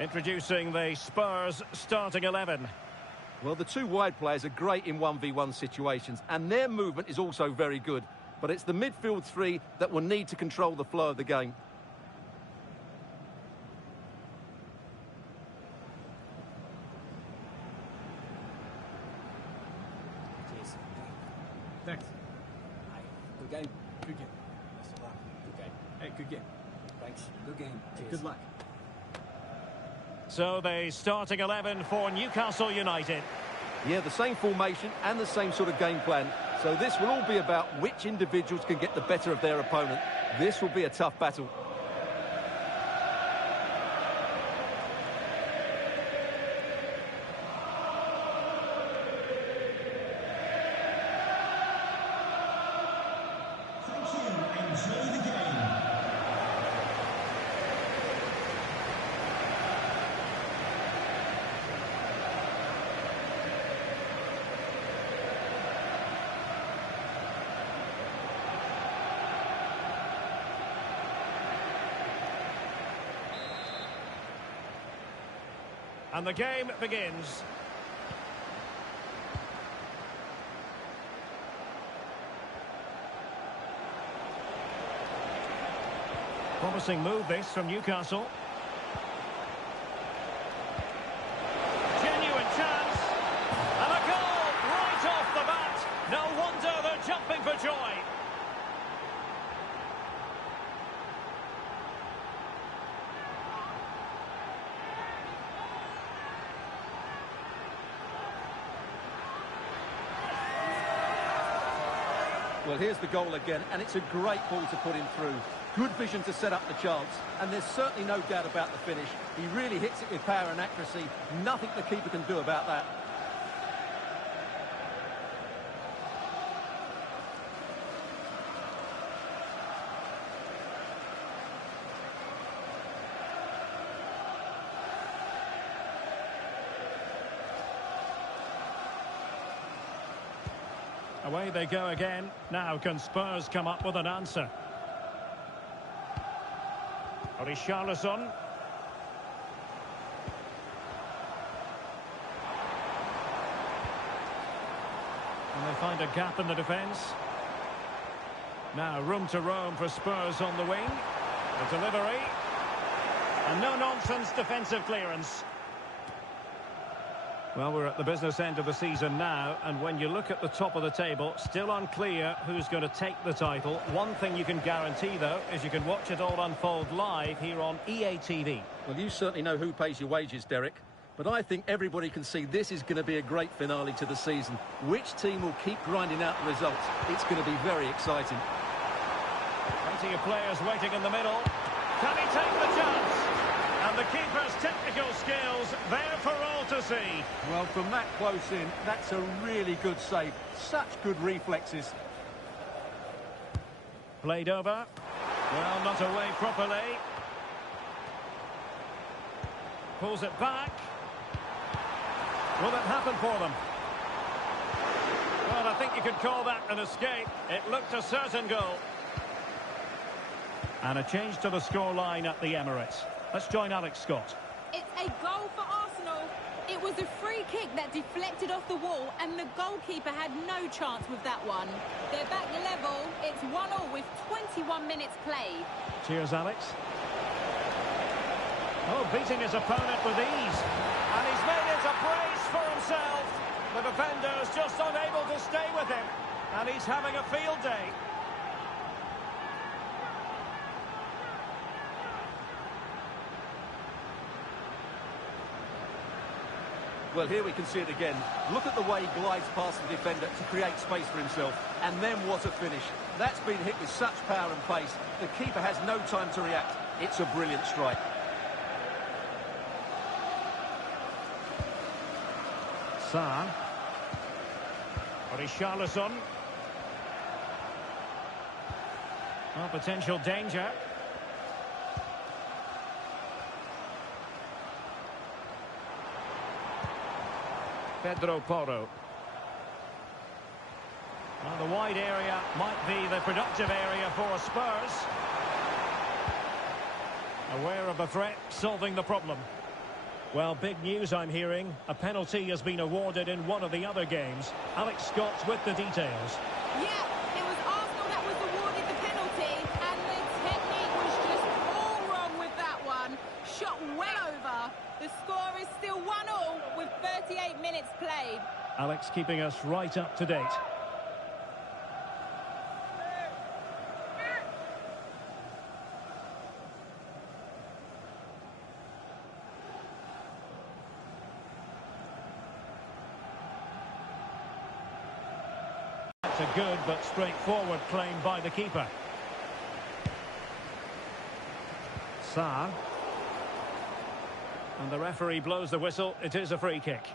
Introducing the Spurs starting 11. Well, the 2 wide players are great in 1v1 situations, and their movement is also very good. But it's the midfield 3 that will need to control the flow of the game. Cheers. Thanks. Hi. Good game. Good game. Best of luck. Good game. Hey, good game. Thanks. Good game. Cheers. Good luck. So the starting 11 for Newcastle United. Yeah, the same formation and the same sort of game plan. So this will all be about which individuals can get the better of their opponent. This will be a tough battle. And the game begins. Promising move this from Newcastle. Genuine chance. And a goal right off the bat. No wonder they're jumping for joy. Well, here's the goal again, and it's a great ball to put him through. Good vision to set up the chance, and there's certainly no doubt about the finish. He really hits it with power and accuracy. Nothing the keeper can do about that. Away they go again. Now can Spurs come up with an answer? Richarlison. And they find a gap in the defence. Now room to roam for Spurs on the wing. The delivery. And no-nonsense defensive clearance. Well, we're at the business end of the season now, and when you look at the top of the table, still unclear who's going to take the title. One thing you can guarantee, though, is you can watch it all unfold live here on EA TV. Well, you certainly know who pays your wages, Derek. But I think everybody can see this is going to be a great finale to the season. Which team will keep grinding out the results? It's going to be very exciting. Plenty of players waiting in the middle. Can he take the chance? And the keeper's technical skills there for all to see. Well, from that close in, that's a really good save. Such good reflexes. Played over. Well, not away properly. Pulls it back. Will it happen for them? Well, I think you could call that an escape. It looked a certain goal. And a change to the scoreline at the Emirates. Let's join Alex Scott. It's a goal for Arsenal. It was a free kick that deflected off the wall, and the goalkeeper had no chance with that one. They're back level. It's 1-1 with 21 minutes played. Cheers, Alex. Oh, beating his opponent with ease. And he's made it a brace for himself. The defender's just unable to stay with him, and he's having a field day. Well, here we can see it again. Look at the way he glides past the defender to create space for himself. And then what a finish. That's been hit with such power and pace. The keeper has no time to react. It's a brilliant strike. Sarr. Richarlison. Well, potential danger. Pedro Porro. Well, the wide area might be the productive area for Spurs. Aware of the threat, solving the problem. Well, big news I'm hearing. A penalty has been awarded in one of the other games. Alex Scott's with the details. Yeah, it was Arsenal that was awarded the penalty, and the technique was just all wrong with that one. Shot well over. The score is still 1-1 with 38 minutes played. Alex keeping us right up to date. It's a good but straightforward claim by the keeper. Sarr. And the referee blows the whistle. It is a free kick.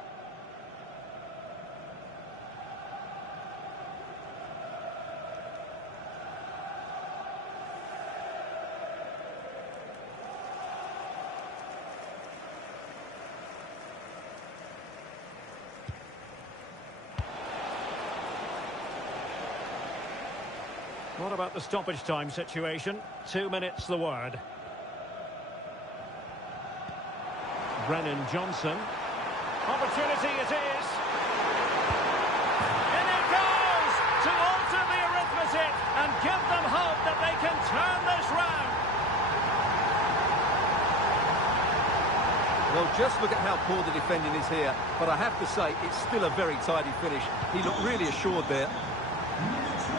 What about the stoppage time situation? 2 minutes the word. Brennan Johnson. Opportunity it is. In it goes to alter the arithmetic and give them hope that they can turn this round. Well, just look at how poor the defending is here. But I have to say, it's still a very tidy finish. He looked really assured there.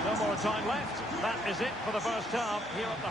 No more time left. That is it for the first half here at the...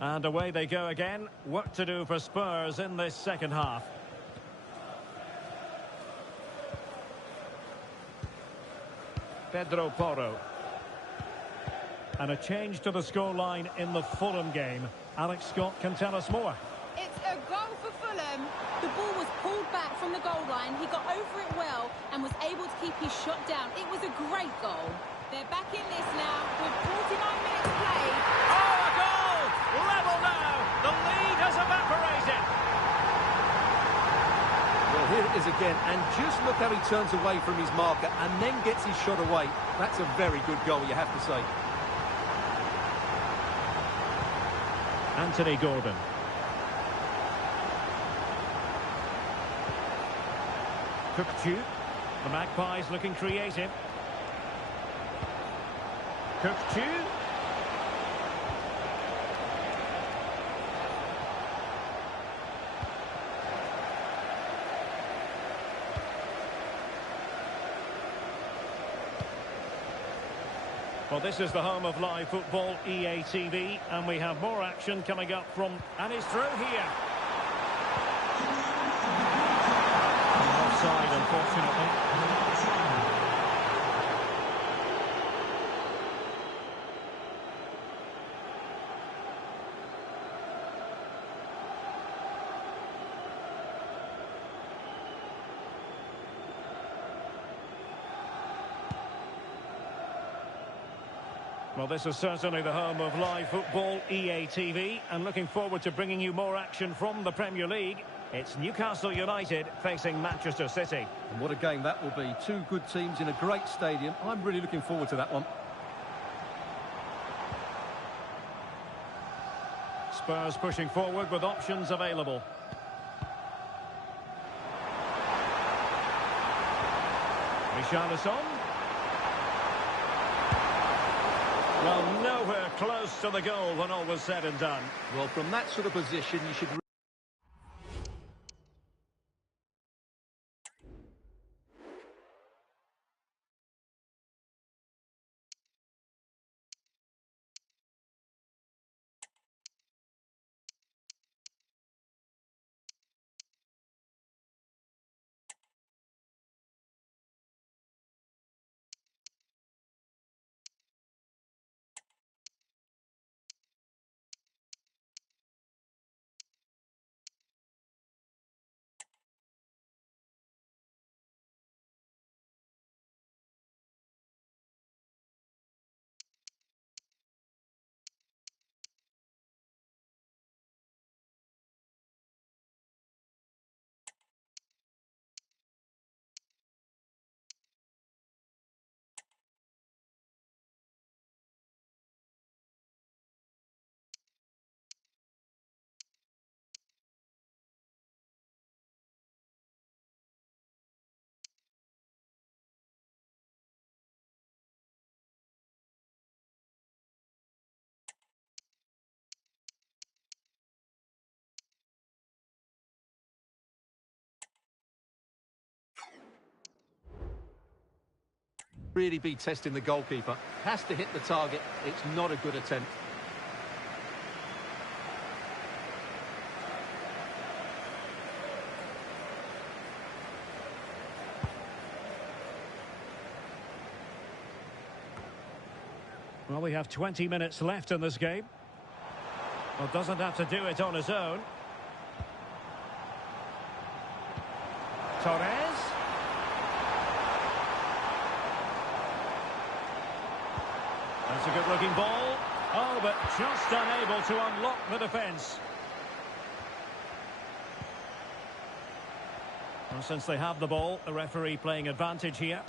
And away they go again. Work to do for Spurs in this second half. Pedro Porro. And a change to the scoreline in the Fulham game. Alex Scott can tell us more. It's a goal for Fulham. The ball was pulled back from the goal line. He got over it well and was able to keep his shot down. It was a great goal. They're back in this now with 49 minutes played. Oh, a goal! Level now. The lead has evaporated. Well, here it is again, and just look how he turns away from his marker and then gets his shot away. That's a very good goal, you have to say. Anthony Gordon. Cookchu. The Magpies looking creative. Cookchu. Well, this is the home of live football, EA TV, and we have more action coming up from... And he's through here. Offside, unfortunately. Well, this is certainly the home of live football, EA TV, and looking forward to bringing you more action from the Premier League. It's Newcastle United facing Manchester City. And what a game that will be. Two good teams in a great stadium. I'm really looking forward to that one. Spurs pushing forward with options available. Richarlison. Well, nowhere close to the goal when all was said and done. Well, from that sort of position, you should... really be testing the goalkeeper. Has to hit the target. It's not a good attempt. Well, we have 20 minutes left in this game. Well, doesn't have to do it on his own. Torres. That's a good-looking ball. Oh, but just unable to unlock the defence. Well, since they have the ball, the referee playing advantage here.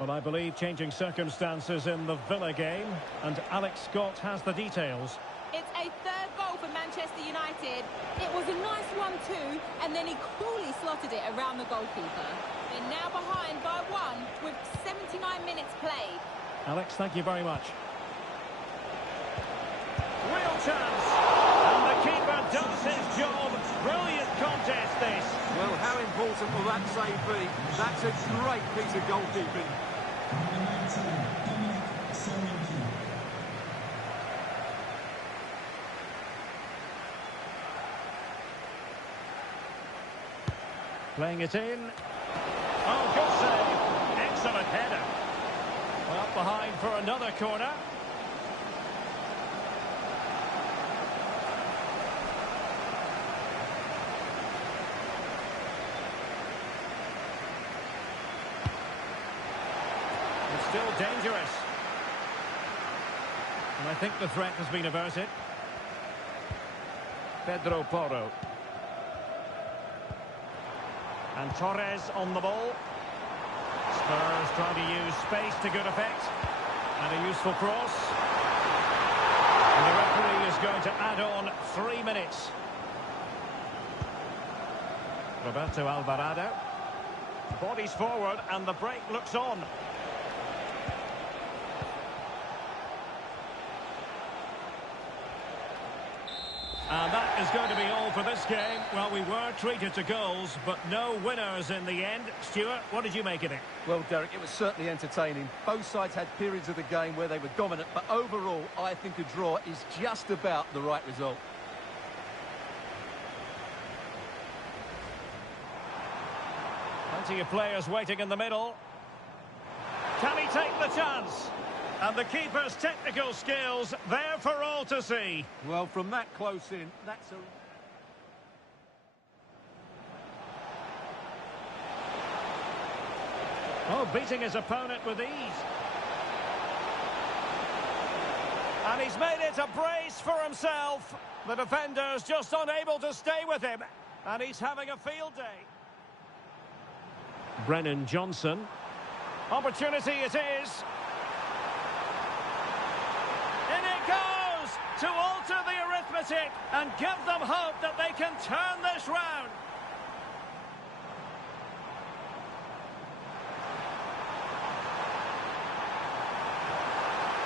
Well, I believe changing circumstances in the Villa game, and Alex Scott has the details. It's a third goal for Manchester United. It was a nice one too, and then he coolly slotted it around the goalkeeper. They're now behind by 1 with 79 minutes played. Alex, thank you very much. Real chance, and the keeper does his job. Brilliant contest, this. Well, how important will that save be? That's a great piece of goalkeeping. Playing it in. Oh, good save. Excellent header. Well, behind for another corner. It's still dangerous. And I think the threat has been averted. Pedro Porro. And Torres on the ball. Spurs trying to use space to good effect. And a useful cross. And the referee is going to add on 3 minutes. Roberto Alvarado. Bodies forward and the break looks on. And that is going to be all for this game. Well, we were treated to goals, but no winners in the end. Stuart, what did you make of it? Well, Derek, it was certainly entertaining. Both sides had periods of the game where they were dominant, but overall, I think a draw is just about the right result. Plenty of players waiting in the middle. Can he take the chance? And the keeper's technical skills there for all to see. Well, from that close in, that's a... Oh, beating his opponent with ease. And he's made it a brace for himself. The defender's just unable to stay with him. And he's having a field day. Brennan Johnson. Opportunity it is. In it goes to alter the arithmetic and give them hope that they can turn this round.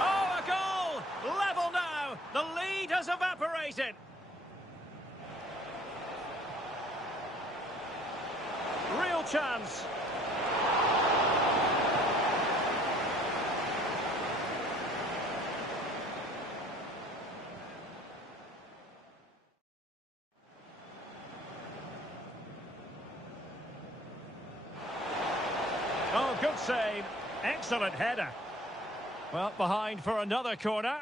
Oh, a goal! Level now. The lead has evaporated. Real chance. Oh, good save. Excellent header. Well, behind for another corner.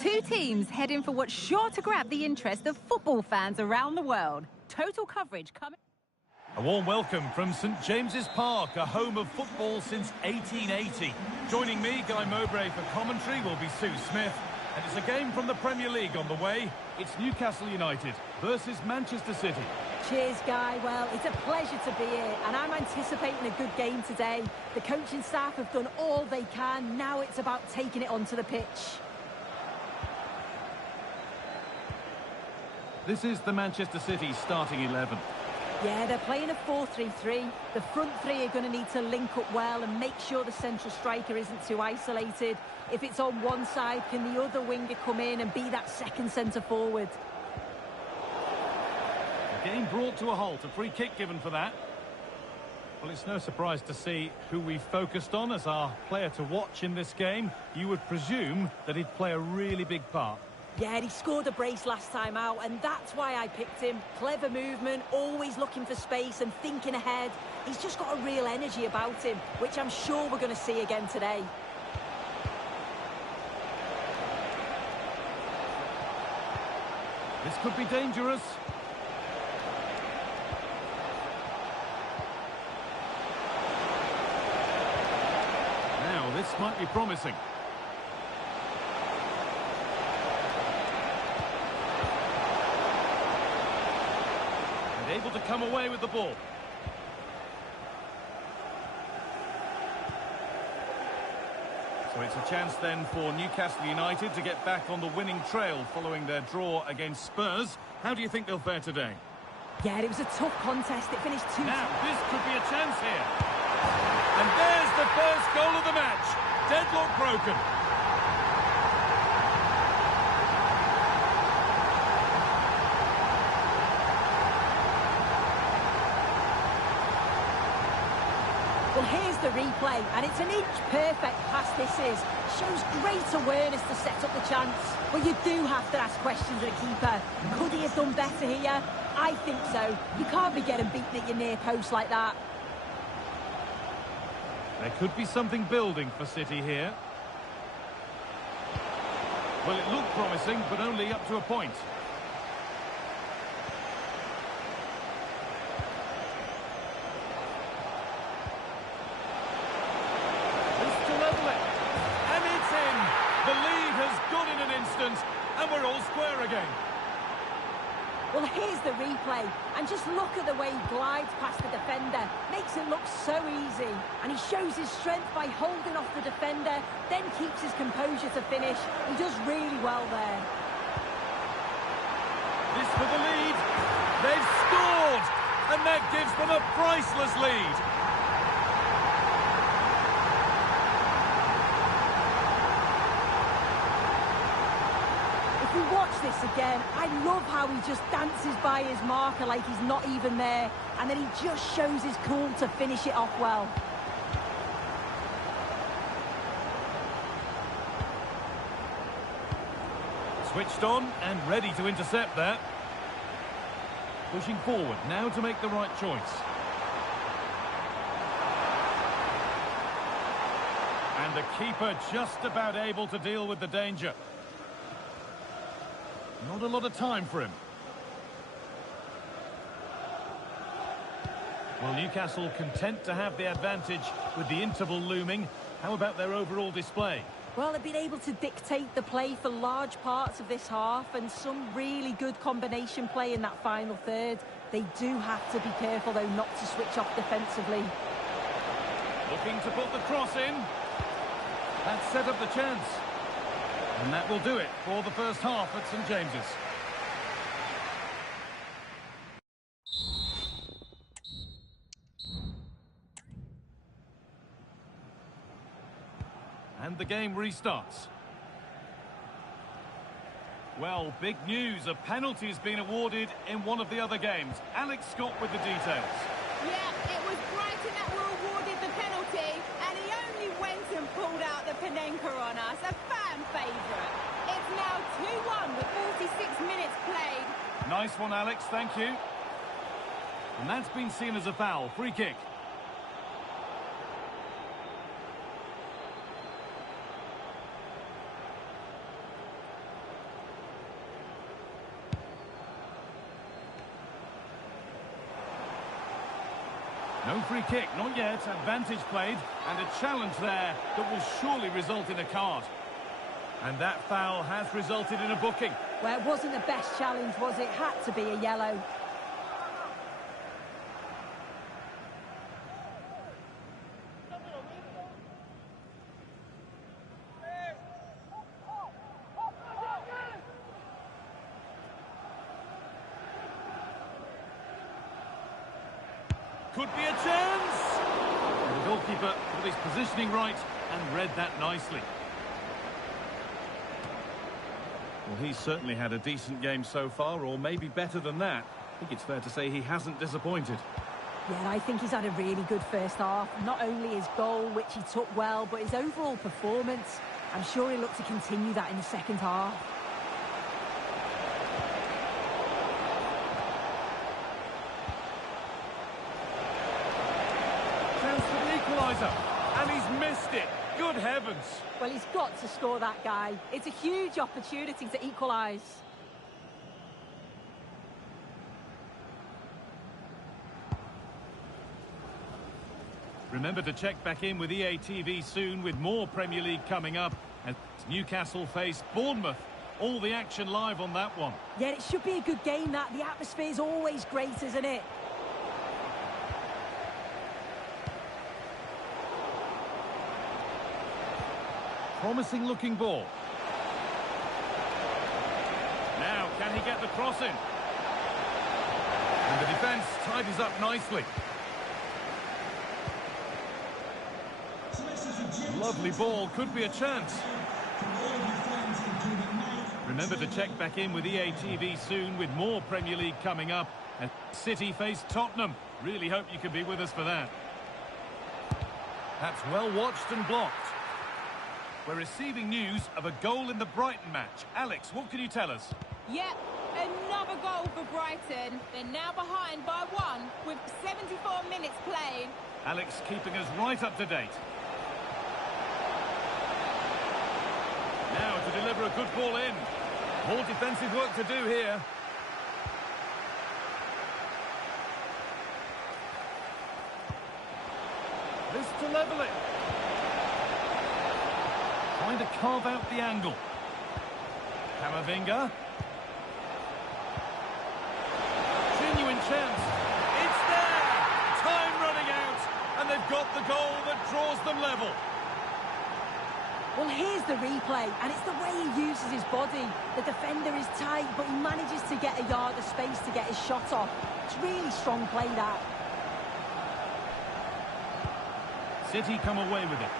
Two teams heading for what's sure to grab the interest of football fans around the world. Total coverage coming. A warm welcome from St James's Park, a home of football since 1880. Joining me, Guy Mowbray, for commentary will be Sue Smith. And it's a game from the Premier League on the way. It's Newcastle United versus Manchester City. Cheers, Guy. Well, it's a pleasure to be here, and I'm anticipating a good game today. The coaching staff have done all they can. Now it's about taking it onto the pitch. This is the Manchester City starting 11. Yeah, they're playing a 4-3-3. The front three are going to need to link up well and make sure the central striker isn't too isolated. If it's on one side, can the other winger come in and be that second centre-forward? The game brought to a halt, a free kick given for that. Well, it's no surprise to see who we focused on as our player to watch in this game. You would presume that he'd play a really big part. Yeah, he scored a brace last time out, and that's why I picked him. Clever movement, always looking for space and thinking ahead. He's just got a real energy about him, which I'm sure we're going to see again today. This could be dangerous. Now, this might be promising. Able to come away with the ball. So it's a chance then for Newcastle United to get back on the winning trail following their draw against Spurs. How do you think they'll fare today? Yeah, it was a tough contest. It finished 2-2. Now, this could be a chance here. And there's the first goal of the match. Deadlock broken. Well, here's the replay, and it's an inch-perfect pass this is. Shows great awareness to set up the chance. But you do have to ask questions of the keeper. Could he have done better here? I think so. You can't be getting beaten at your near post like that. There could be something building for City here. Well, it looked promising, but only up to a point. And we're all square again. Well, here's the replay, and just look at the way he glides past the defender. Makes it look so easy, and he shows his strength by holding off the defender, then keeps his composure to finish. He does really well there. This for the lead. They've scored, and that gives them a priceless lead. If we watch this again, I love how he just dances by his marker like he's not even there, and then he just shows his cool to finish it off well. Switched on and ready to intercept that. Pushing forward now to make the right choice. And the keeper just about able to deal with the danger. Not a lot of time for him. Well, Newcastle content to have the advantage with the interval looming. How about their overall display? Well, they've been able to dictate the play for large parts of this half, and some really good combination play in that final third. They do have to be careful, though, not to switch off defensively. Looking to put the cross in. That set up the chance. And that will do it for the first half at St James's. And the game restarts. Well, big news. A penalty has been awarded in one of the other games. Alex Scott with the details. Yeah, it was Brighton that were awarded the penalty, and he only went and pulled out the Panenka on us. A fan favourite. It's now 2-1 with 46 minutes played. Nice one, Alex. Thank you. And that's been seen as a foul. Free kick. No free kick, not yet. Advantage played, and a challenge there that will surely result in a card. And that foul has resulted in a booking. Well, it wasn't the best challenge, was it? Had to be a yellow. Could be a chance! And the goalkeeper got his positioning right and read that nicely. Well, he's certainly had a decent game so far, or maybe better than that. I think it's fair to say he hasn't disappointed. Yeah, I think he's had a really good first half. Not only his goal, which he took well, but his overall performance. I'm sure he'll look to continue that in the second half. Chance for the equaliser, and he's missed it. Good heavens. Well, he's got to score, that guy. It's a huge opportunity to equalise. Remember to check back in with EA TV soon with more Premier League coming up. As Newcastle face Bournemouth. All the action live on that one. Yeah, it should be a good game, that. The atmosphere's always great, isn't it? Promising looking ball. Now, can he get the cross in? And the defence tidies up nicely. Lovely ball, could be a chance. Remember to check back in with EA TV soon with more Premier League coming up. As City face Tottenham. Really hope you can be with us for that. That's well watched and blocked. We're receiving news of a goal in the Brighton match. Alex, what can you tell us? Yep, another goal for Brighton. They're now behind by 1 with 74 minutes played. Alex keeping us right up to date. Now to deliver a good ball in. More defensive work to do here. This to level it. Trying to carve out the angle. Camavinga. Genuine chance. It's there! Time running out, and they've got the goal that draws them level. Well, here's the replay, and it's the way he uses his body. The defender is tight, but he manages to get a yard of space to get his shot off. It's really strong play, that. City come away with it.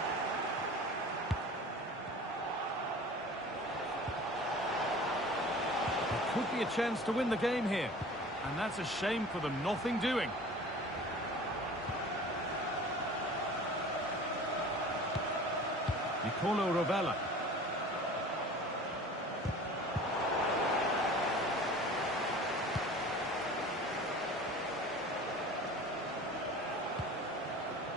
There could be a chance to win the game here. And that's a shame for them, nothing doing. Nicolo Rovella.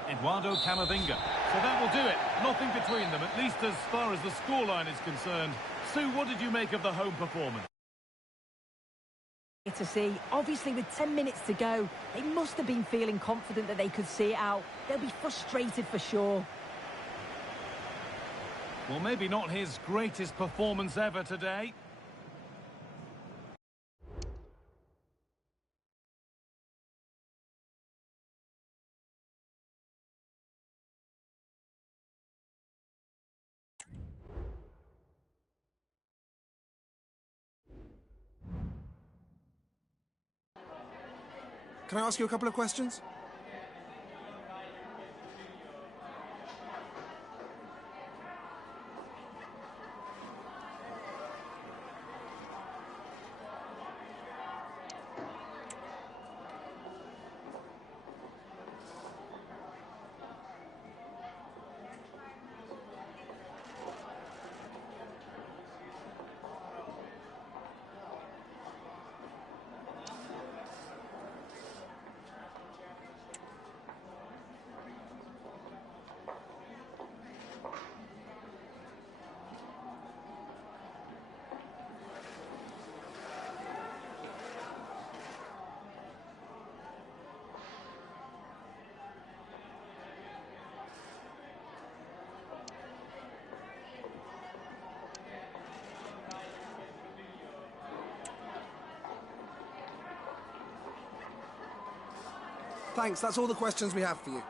Eduardo Camavinga. So that will do it. Nothing between them, at least as far as the scoreline is concerned. Sue, what did you make of the home performance? To see, obviously with 10 minutes to go, they must have been feeling confident that they could see it out. They'll be frustrated for sure. Well, maybe not his greatest performance ever today. Can I ask you a couple of questions? Thanks, that's all the questions we have for you.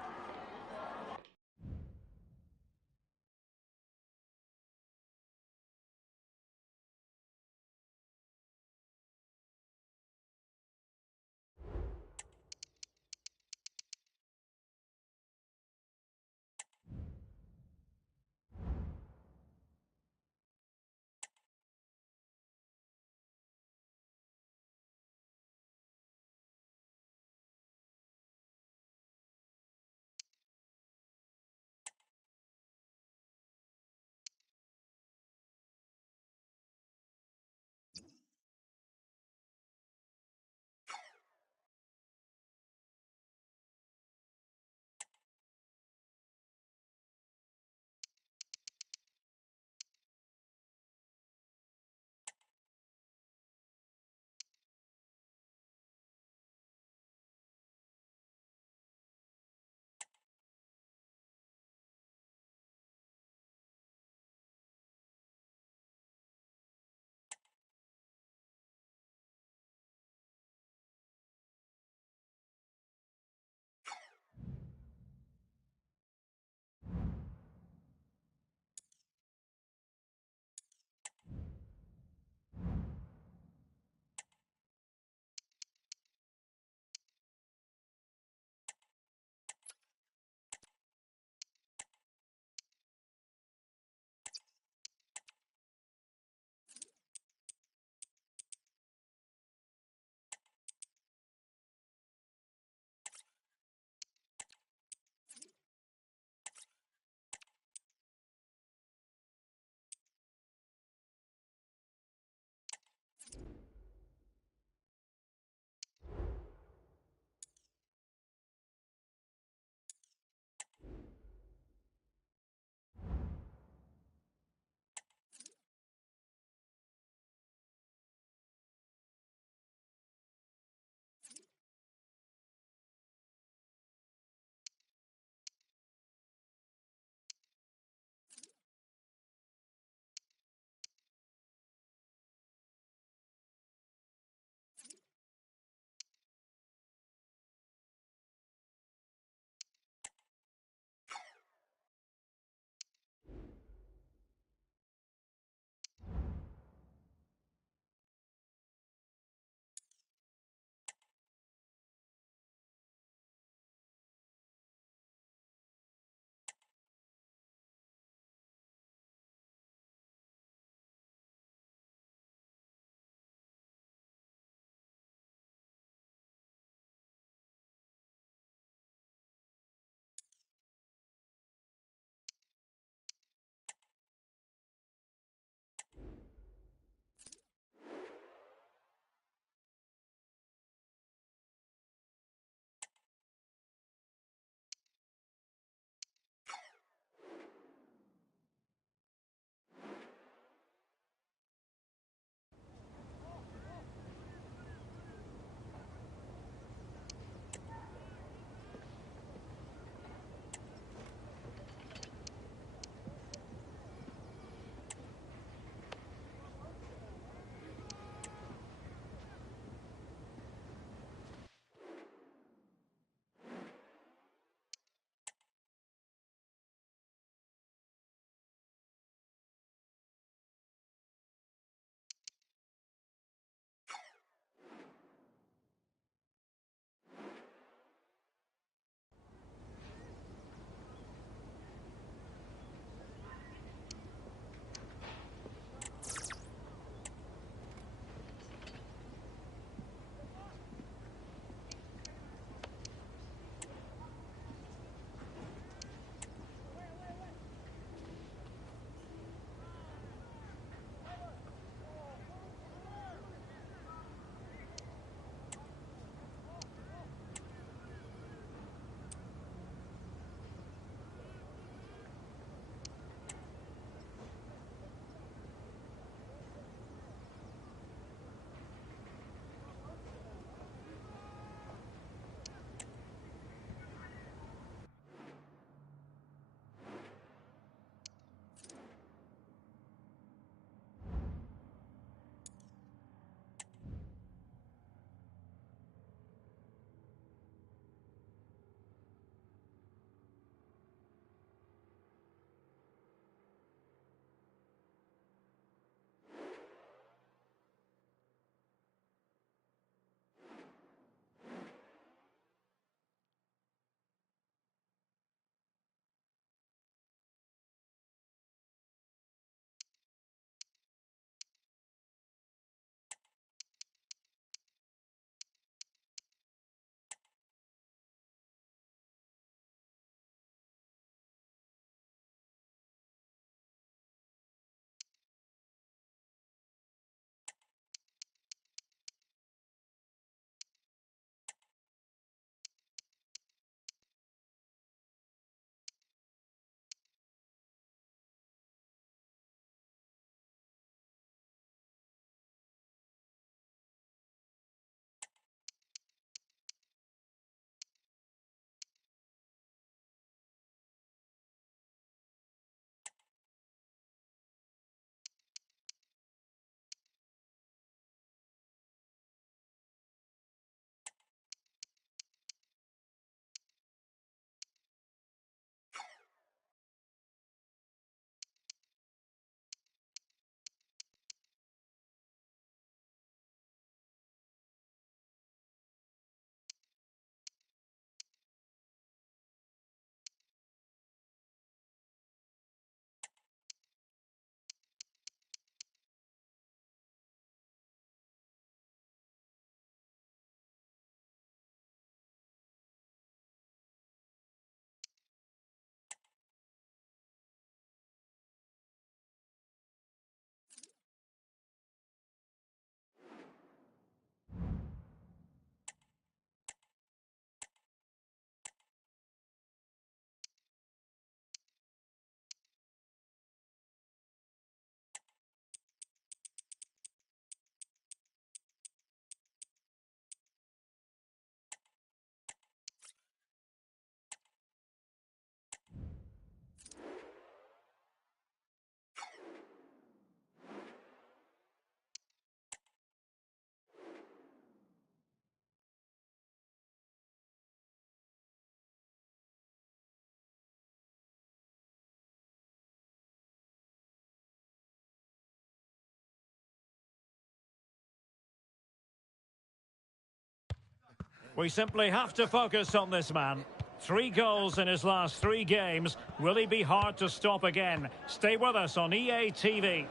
We simply have to focus on this man. 3 goals in his last 3 games. Will he be hard to stop again? Stay with us on EA TV.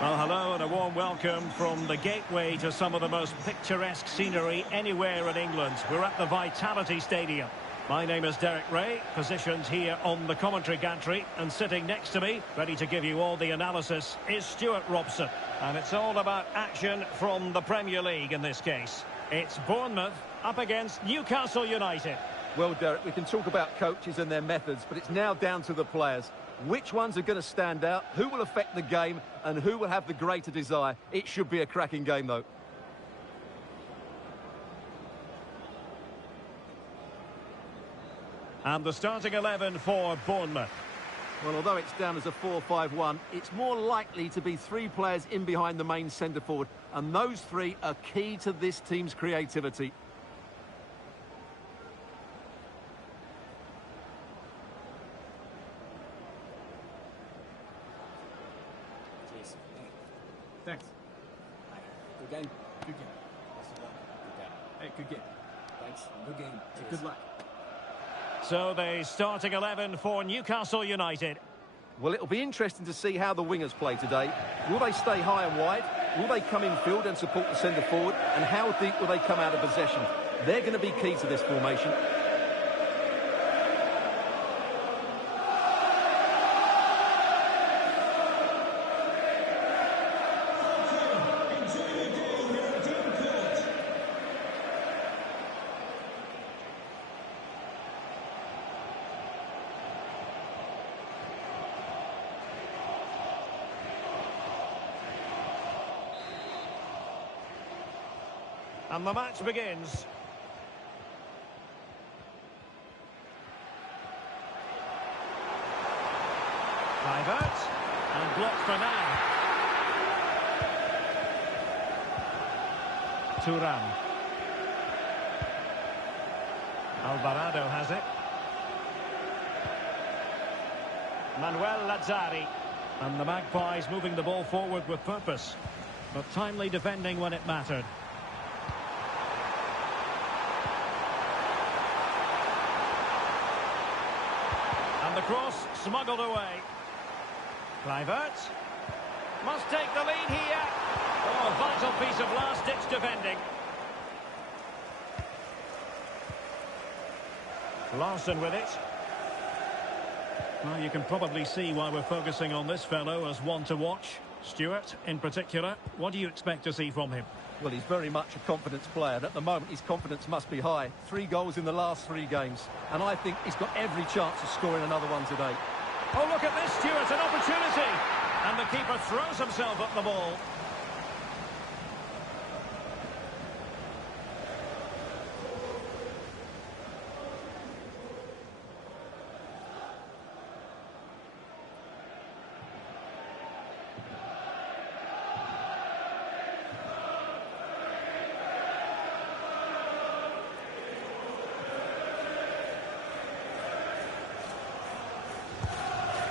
Well, hello and a warm welcome from the gateway to some of the most picturesque scenery anywhere in England. We're at the Vitality Stadium. My name is Derek Ray, positioned here on the commentary gantry, and sitting next to me, ready to give you all the analysis, is Stuart Robson. And it's all about action from the Premier League in this case. It's Bournemouth up against Newcastle United. Well, Derek, we can talk about coaches and their methods, but it's now down to the players. Which ones are going to stand out, who will affect the game, and who will have the greater desire? It should be a cracking game, though. And the starting 11 for Bournemouth. Well, although it's down as a 4-5-1, it's more likely to be 3 players in behind the main centre-forward, and those 3 are key to this team's creativity. Cheers. Thanks. Good game. Good game. Good game. Hey, good game. Thanks. Good game. Cheers. Good luck. So the starting 11 for Newcastle United. Well, it'll be interesting to see how the wingers play today. Will they stay high and wide? Will they come in field and support the centre-forward? And how deep will they come out of possession? They're going to be key to this formation. And the match begins. Divert. And blocked for now. Turan. Alvarado has it. Manuel Lazzari. And the Magpies moving the ball forward with purpose, but timely defending when it mattered. And the cross smuggled away. Kluivert must take the lead here. Oh, a vital piece of last-ditch defending. Larson with it. Well, you can probably see why we're focusing on this fellow as one to watch. Stuart, in particular, what do you expect to see from him? Well, he's very much a confidence player, and at the moment his confidence must be high. 3 goals in the last 3 games, and I think he's got every chance of scoring another one today. Oh, look at this, Stuart, an opportunity! And the keeper throws himself at the ball.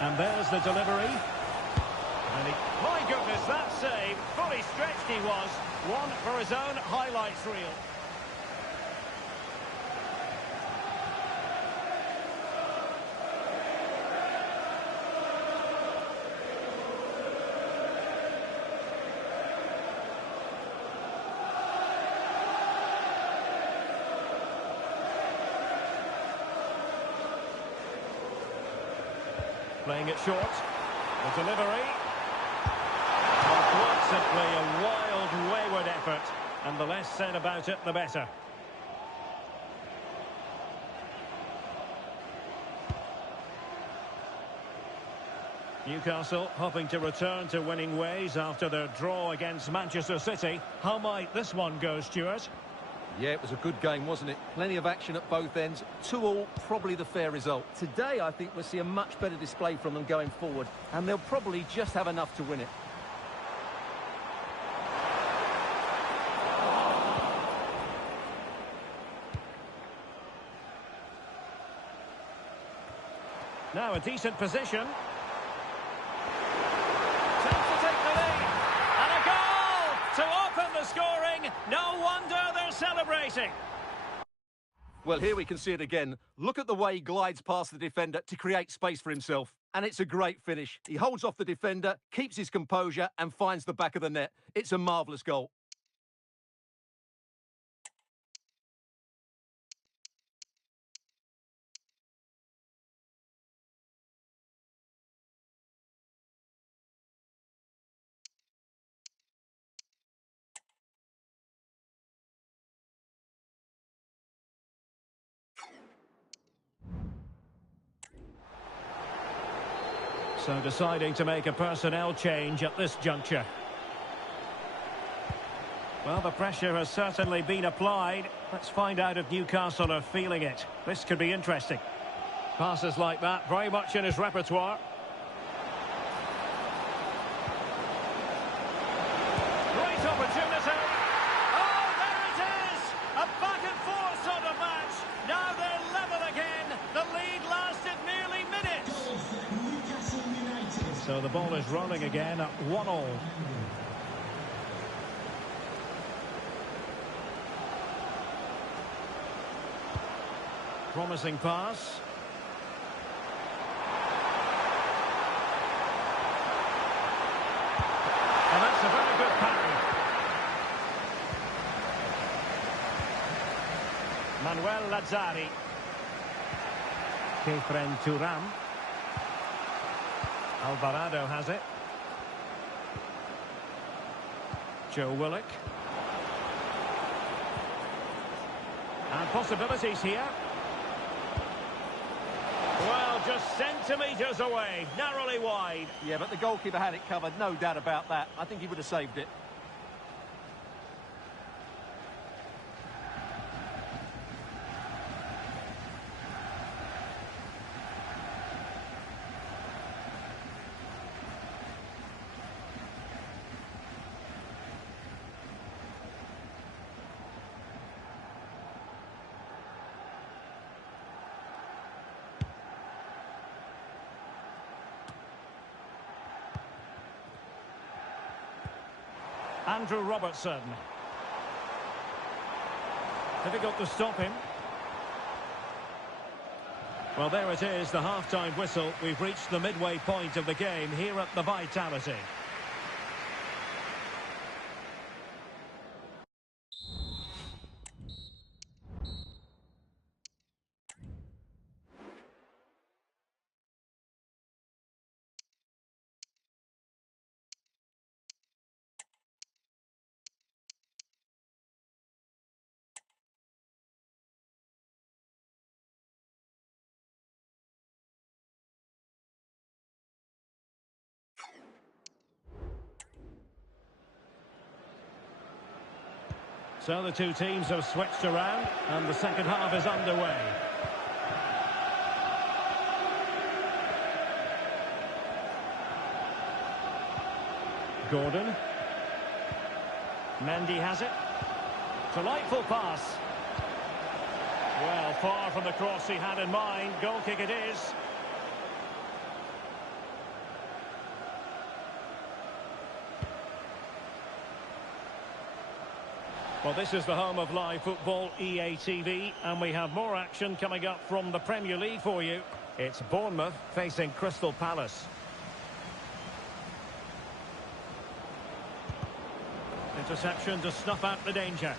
And there's the delivery. And my goodness, that save. Fully stretched he was. One for his own highlights reel. Playing it short. The delivery. Quite simply a wild, wayward effort. And the less said about it, the better. Newcastle hoping to return to winning ways after their draw against Manchester City. How might this one go, Stuart? Yeah, it was a good game, wasn't it? Plenty of action at both ends. 2-2, probably the fair result. Today, I think we'll see a much better display from them going forward, and they'll probably just have enough to win it. Now a decent position. Chance to take the lead. No wonder they're celebrating. Well, here we can see it again. Look at the way he glides past the defender to create space for himself. And it's a great finish. He holds off the defender, keeps his composure and finds the back of the net. It's a marvellous goal. So deciding to make a personnel change at this juncture. Well, the pressure has certainly been applied. Let's find out if Newcastle are feeling it. This could be interesting. Passes like that, very much in his repertoire. Great opportunity. Oh, there it is! A back and forth sort of match. Now they're level again. The lead lasted merely minutes. So the ball is rolling again at 1-1. Promising pass. And that's a very good parry. Manuel Lazzari. Kefren Turam. Alvarado has it. Joe Willock. And possibilities here. Well, just centimetres away, narrowly wide. Yeah, but the goalkeeper had it covered, no doubt about that. I think he would have saved it. Andrew Robertson. Difficult to stop him. Well, there it is, the half-time whistle. We've reached the midway point of the game here at the Vitality. So the two teams have switched around and the second half is underway. Gordon. Mendy has it. Delightful pass. Well, far from the cross he had in mind. Goal kick it is. Well, this is the home of live football, EA TV, and we have more action coming up from the Premier League for you. It's Bournemouth facing Crystal Palace. Interception to snuff out the danger.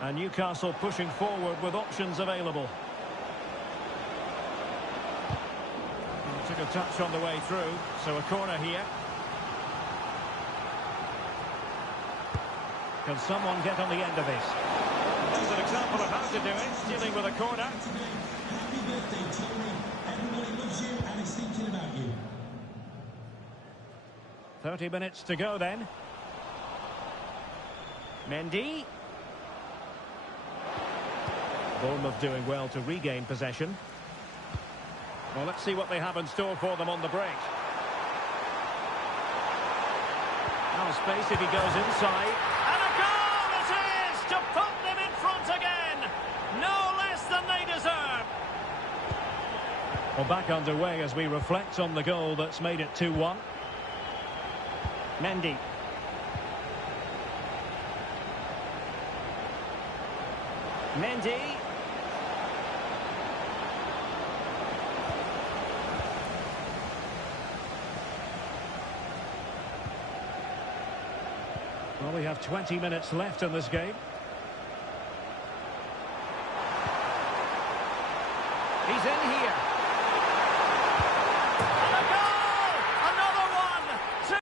And Newcastle pushing forward with options available. Took a touch on the way through, so a corner here. Can someone get on the end of this? There's an example of how to do it, dealing with a corner. Happy birthday, Tony. Everybody loves you and is thinking about you. 30 minutes to go then. Mendy. Bournemouth doing well to regain possession. Well, let's see what they have in store for them on the break. Now space if he goes inside. And a goal it is to put them in front again. No less than they deserve. Well, back underway as we reflect on the goal that's made it 2-1. Mendy. Mendy. Well, we have 20 minutes left in this game. He's in here. And a goal! Another one! Two.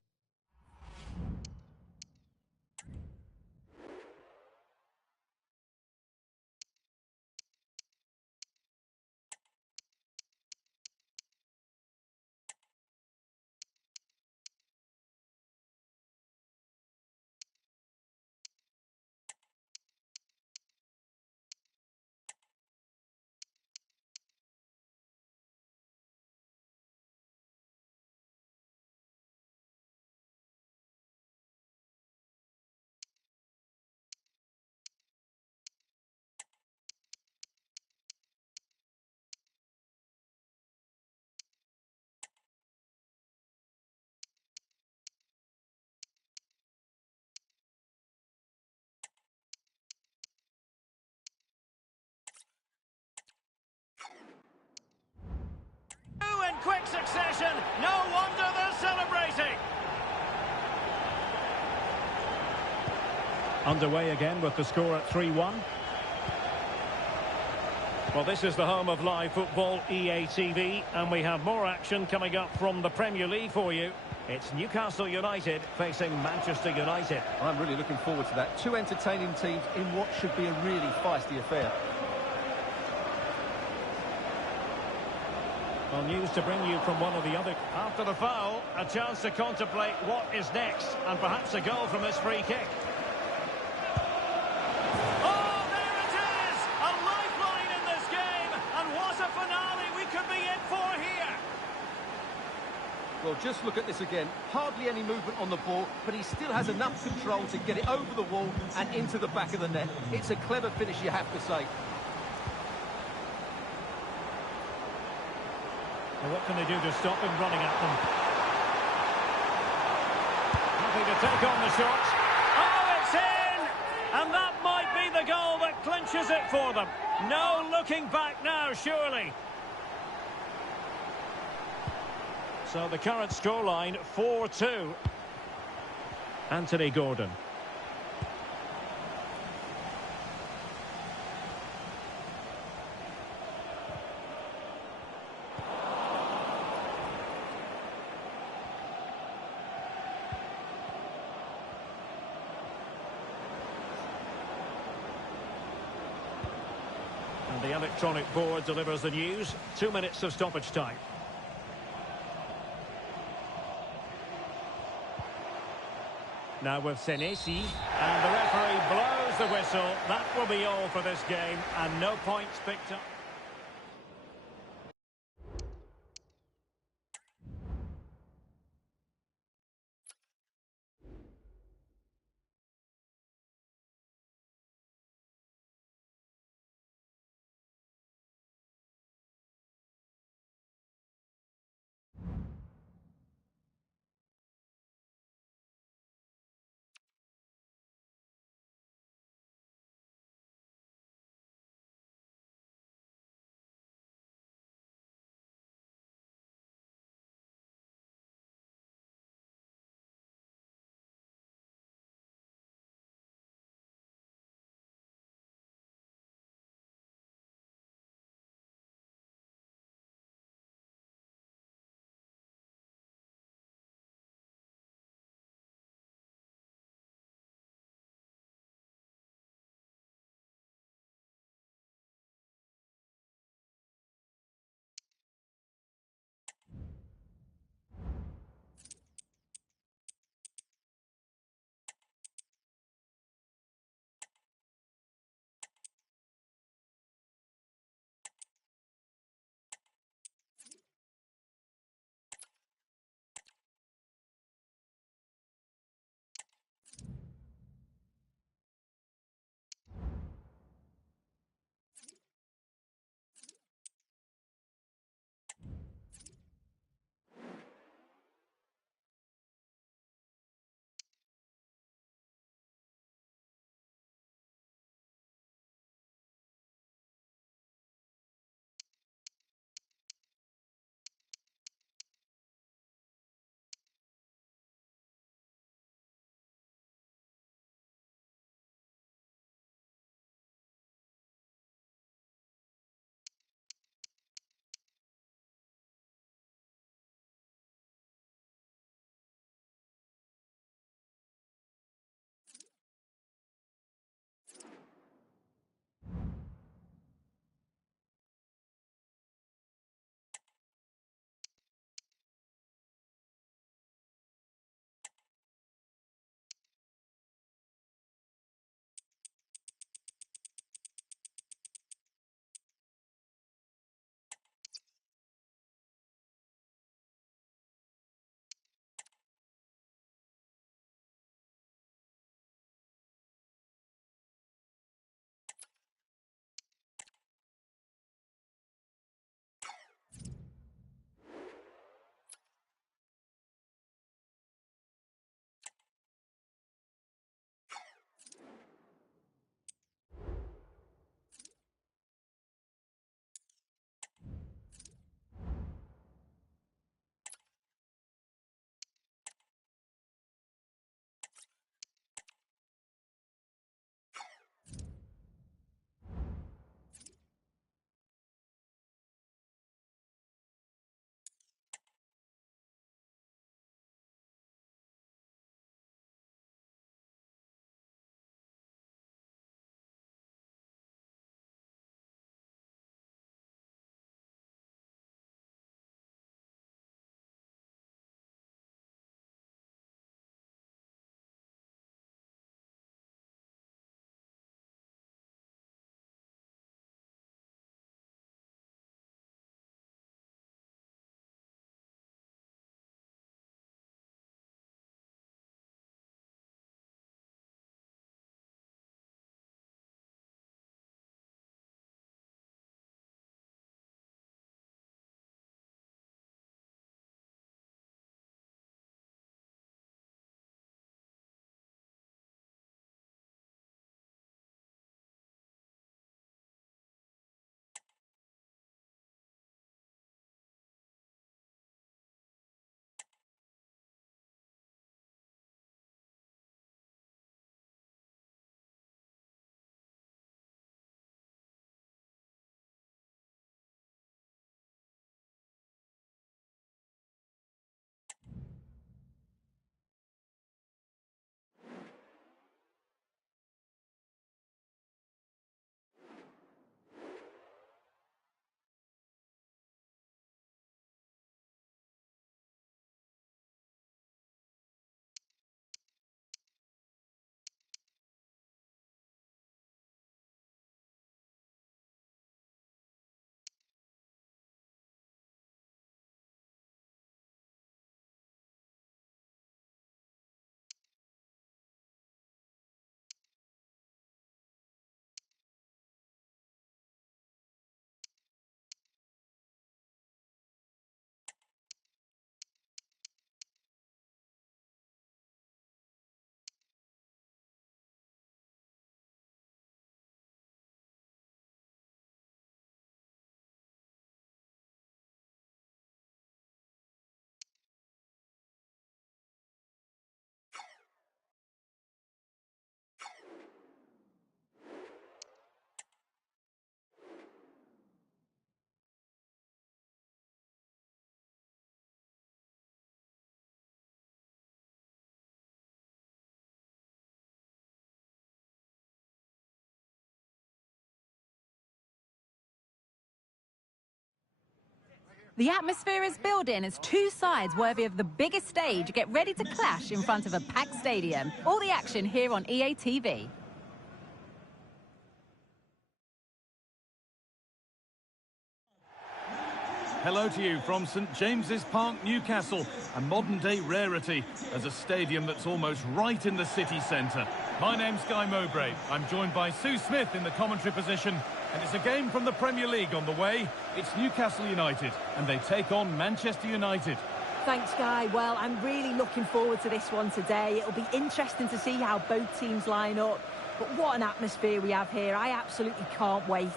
In quick succession, no wonder they're celebrating. Underway again with the score at 3-1. Well, this is the home of live football, EA TV, and we have more action coming up from the Premier League for you. It's Newcastle United facing Manchester United. I'm really looking forward to that. Two entertaining teams in what should be a really feisty affair. Well, news to bring you from one of the other. After the foul, a chance to contemplate what is next, and perhaps a goal from this free kick. Oh, there it is! A lifeline in this game, and what a finale we could be in for here! Well, just look at this again. Hardly any movement on the ball, but he still has enough control to get it over the wall and into the back of the net. It's a clever finish, you have to say. Well, what can they do to stop him running at them? Happy to take on the shot. Oh, it's in! And that might be the goal that clinches it for them. No looking back now, surely. So the current scoreline, 4-2. Anthony Gordon. And the electronic board delivers the news. 2 minutes of stoppage time. Now with Senesi, and the referee blows the whistle. That will be all for this game, and no points picked up. The atmosphere is building as two sides worthy of the biggest stage get ready to clash in front of a packed stadium. All the action here on EA TV. Hello to you from St James's Park, Newcastle, a modern-day rarity as a stadium that's almost right in the city centre. My name's Guy Mowbray. I'm joined by Sue Smith in the commentary position, and it's a game from the Premier League on the way. It's Newcastle United, and they take on Manchester United. Thanks, Guy. Well, I'm really looking forward to this one today. It'll be interesting to see how both teams line up. But what an atmosphere we have here. I absolutely can't wait.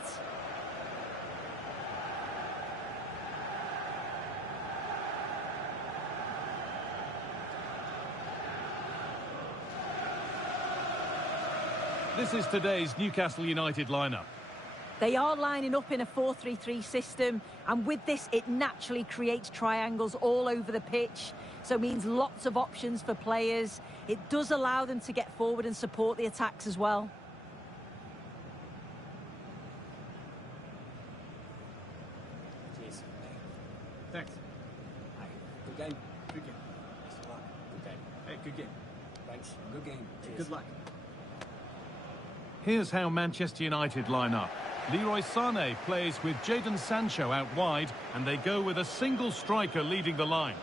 This is today's Newcastle United lineup. They are lining up in a 4-3-3 system, and with this, it naturally creates triangles all over the pitch, so it means lots of options for players. It does allow them to get forward and support the attacks as well. Cheers. Thanks. Hi. Good game. Good game. Best of luck. Good game. Hey, good game. Thanks. Good game. Cheers. Good luck. Here's how Manchester United line up. Leroy Sané plays with Jadon Sancho out wide, and they go with a single striker leading the line.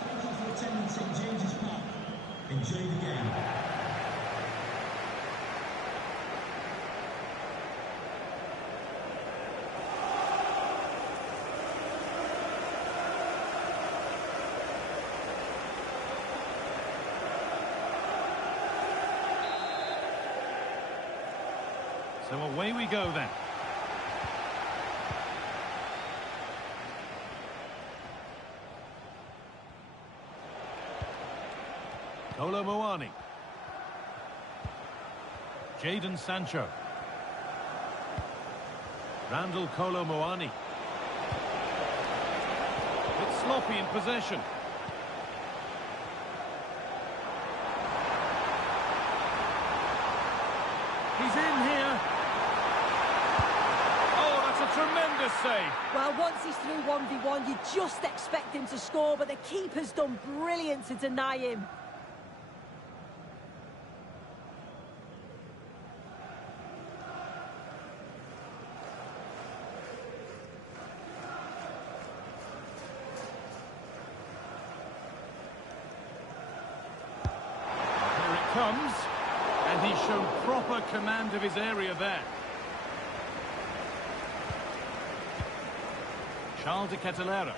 Thank you for attending St James's Park. Enjoy the game. So away we go then. Kolo Muani. Jadon Sancho. Randall Kolo Muani. It's sloppy in possession. He's in here. Oh, that's a tremendous save. Well, once he's through 1v1, you just expect him to score, but the keeper's done brilliant to deny him. Here it comes. And he's shown proper command of his area there. Charles de Kettelera.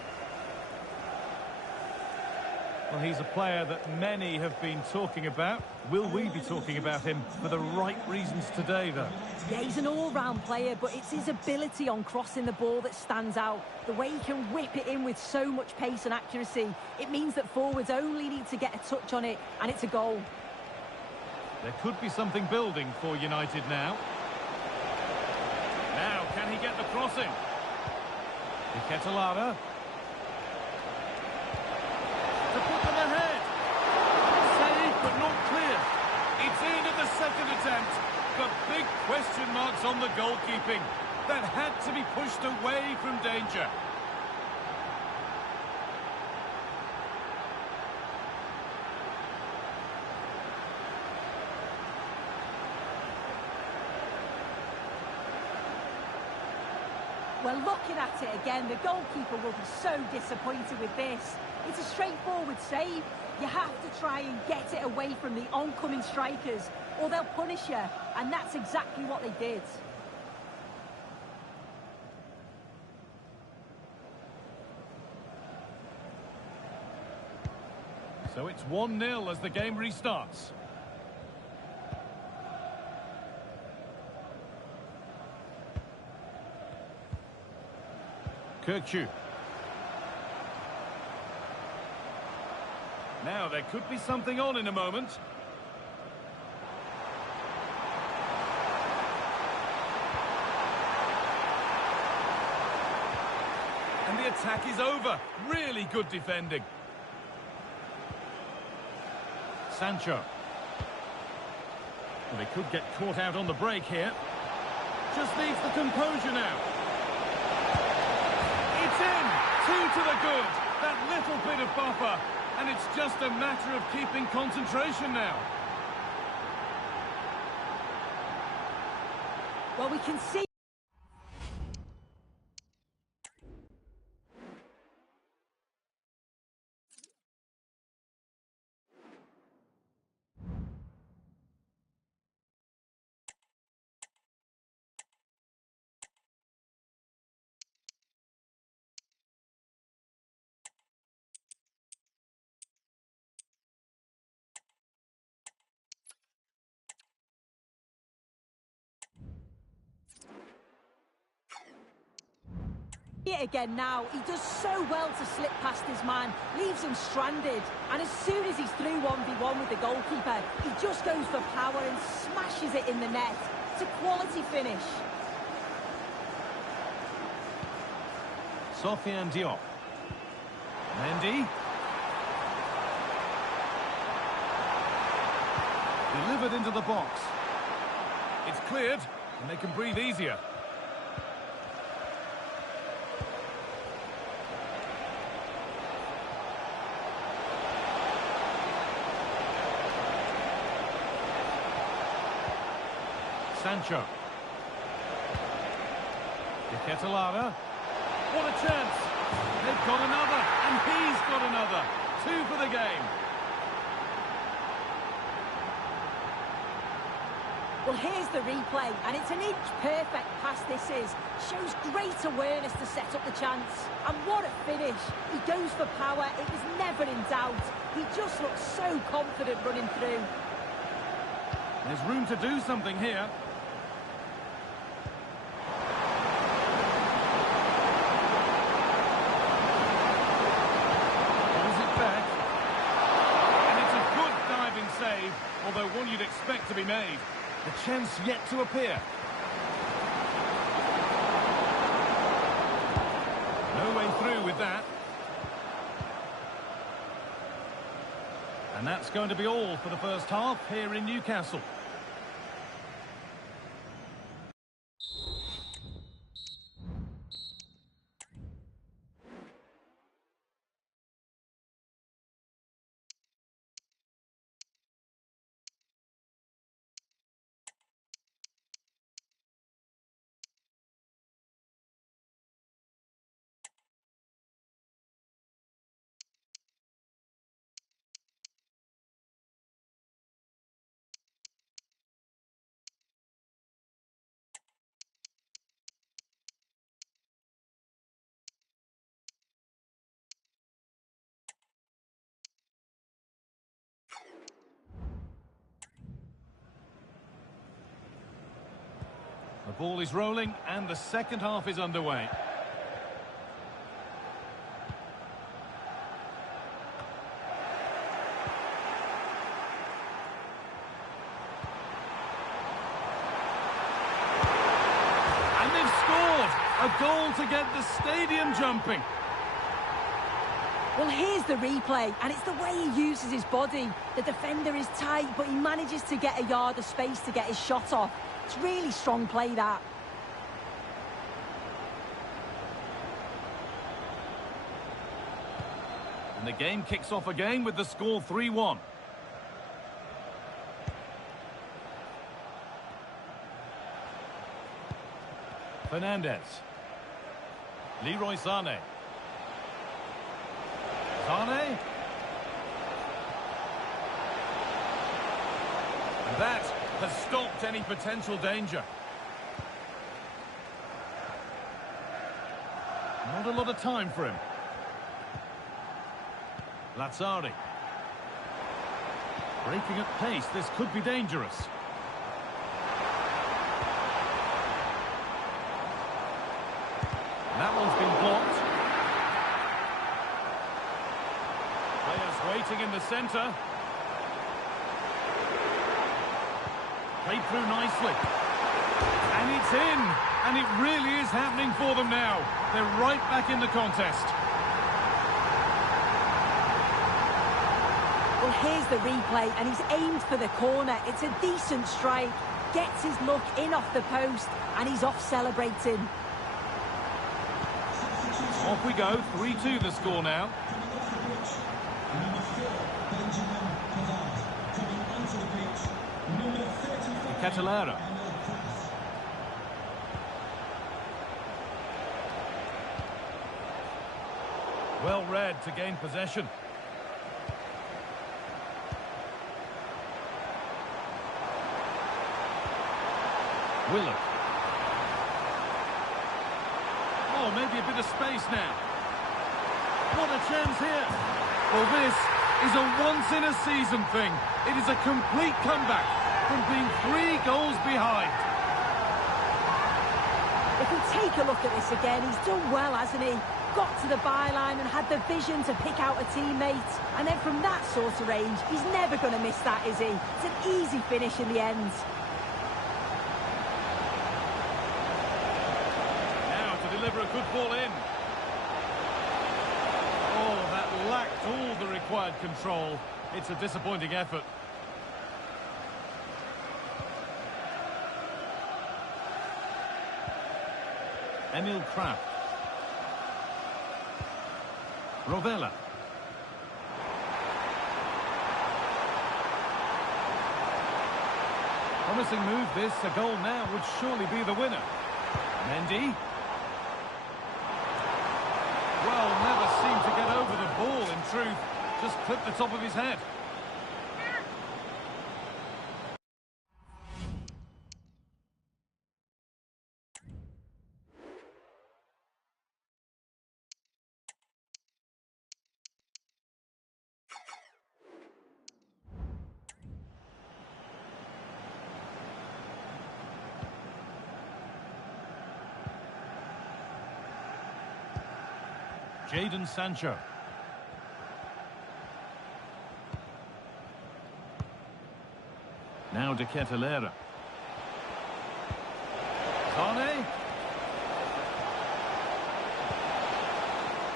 Well, he's a player that many have been talking about. Will we be talking about him for the right reasons today, though? Yeah, he's an all-round player, but it's his ability on crossing the ball that stands out. The way he can whip it in with so much pace and accuracy. It means that forwards only need to get a touch on it, and it's a goal. There could be something building for United now. Now, can he get the crossing? De Kettelera. To put them ahead. Saved, but not clear. It's in at the second attempt. But big question marks on the goalkeeping. That had to be pushed away from danger. Well, looking at it again, the goalkeeper will be so disappointed with this. It's a straightforward save. You have to try and get it away from the oncoming strikers, or they'll punish you, and that's exactly what they did. So it's 1-0 as the game restarts. Kirkju. Now, there could be something on in a moment. And the attack is over. Really good defending. Sancho. Well, they could get caught out on the break here. Just needs the composure now. It's in! 2 to the good. That little bit of buffer. And it's just a matter of keeping concentration now. Well, we can see... it again now. He does so well to slip past his man, leaves him stranded, and as soon as he's through 1v1 with the goalkeeper, he just goes for power and smashes it in the net. It's a quality finish. Sofiane Diop. Mendy. Delivered into the box. It's cleared, and they can breathe easier. Sancho. Lara. What a chance! They've got another, and he's got another. 2 for the game. Well, here's the replay, and it's an inch-perfect pass this is. Shows great awareness to set up the chance. And what a finish. He goes for power. It was never in doubt. He just looks so confident running through. There's room to do something here. Although one you'd expect to be made. The chance yet to appear. No way through with that. And that's going to be all for the first half here in Newcastle. The ball is rolling and the second half is underway. And they've scored! A goal to get the stadium jumping. Well, here's the replay, and it's the way he uses his body. The defender is tight, but he manages to get a yard of space to get his shot off. It's really strong play, that. And the game kicks off again with the score 3-1. Fernandez. Leroy Sané. Sané. And that has stopped any potential danger. Not a lot of time for him. Lazzari. Breaking at pace, this could be dangerous. That one's been blocked. Players waiting in the centre. Played through nicely. And it's in! And it really is happening for them now. They're right back in the contest. Well, here's the replay, and he's aimed for the corner. It's a decent strike. Gets his look in off the post, and he's off celebrating. Off we go, 3-2 the score now. Catalera. Well read to gain possession. Willock. Oh, maybe a bit of space now. What a chance here. Well, this is a once-in-a-season thing. It is a complete comeback from being 3 goals behind. If we take a look at this again, he's done well, hasn't he? Got to the byline and had the vision to pick out a teammate. And then from that sort of range, he's never going to miss that, is he? It's an easy finish in the end. Now to deliver a good ball in. Oh, that lacked all the required control. It's a disappointing effort. Emil Kraft. Rovella. Promising move this. A goal now would surely be the winner. Mendy. Well, never seemed to get over the ball in truth. Just clipped the top of his head. Jadon Sancho. Now de Catalera. Sane.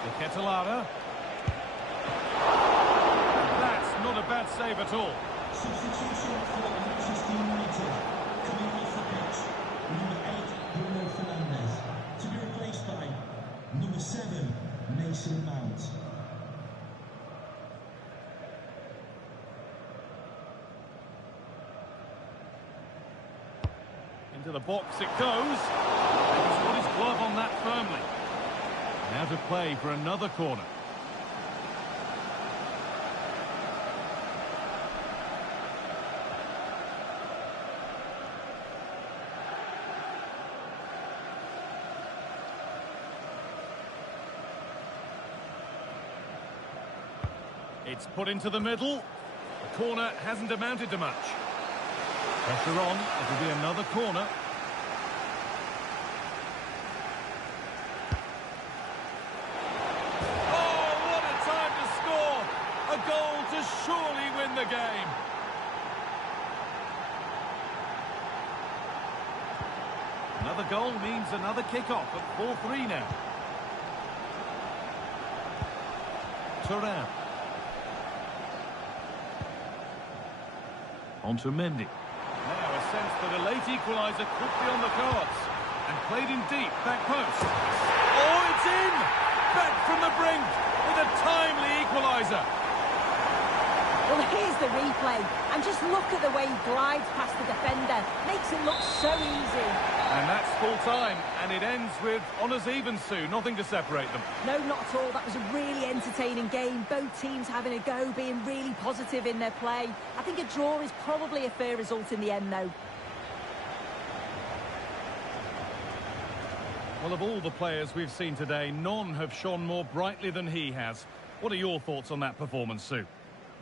De Catalera. That's not a bad save at all. Substitution for Manchester United. Coming off the pitch, number 8, Bruno Fernandes. To be replaced by number 7, Mason Mount. Into the box it goes. He's got his glove on that firmly. Now to play for another corner. It's put into the middle. The corner hasn't amounted to much. Pressure on, it'll be another corner. Oh, what a time to score! A goal to surely win the game. Another goal means another kick-off at 4-3 now. Turan. On to Mendy. Now a sense that a late equaliser could be on the cards. And played in deep, back post. Oh, it's in! Back from the brink with a timely equaliser. Well, here's the replay. And just look at the way he glides past the defender. Makes it look so easy. And that's full time. And it ends with honours even, Sue. Nothing to separate them. No, not at all. That was a really entertaining game. Both teams having a go, being really positive in their play. I think a draw is probably a fair result in the end, though. Well, of all the players we've seen today, none have shone more brightly than he has. What are your thoughts on that performance, Sue?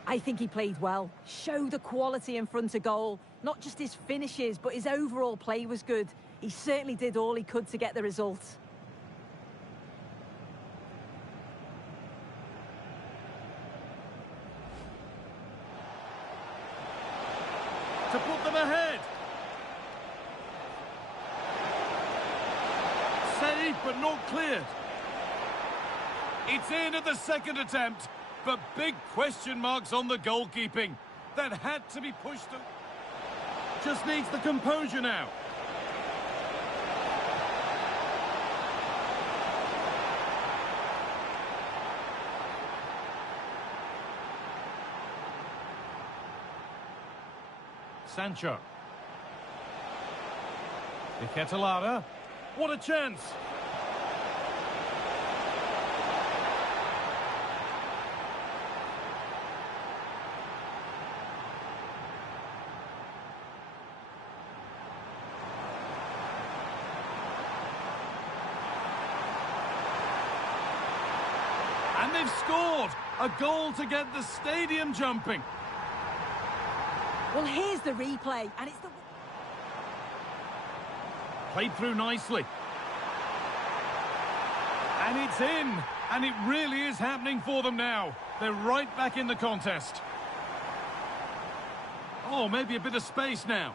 I think he played well. Showed the quality in front of goal. Not just his finishes, but his overall play was good. He certainly did all he could to get the result. To put them ahead. but not cleared. It's in at the second attempt, but big question marks on the goalkeeping. That had to be pushed. Just needs the composure now. Sancho. Iketelara. What a chance! And they've scored! A goal to get the stadium jumping. Well, here's the replay, and it's the... Played through nicely. And it's in! And it really is happening for them now. They're right back in the contest. Oh, maybe a bit of space now.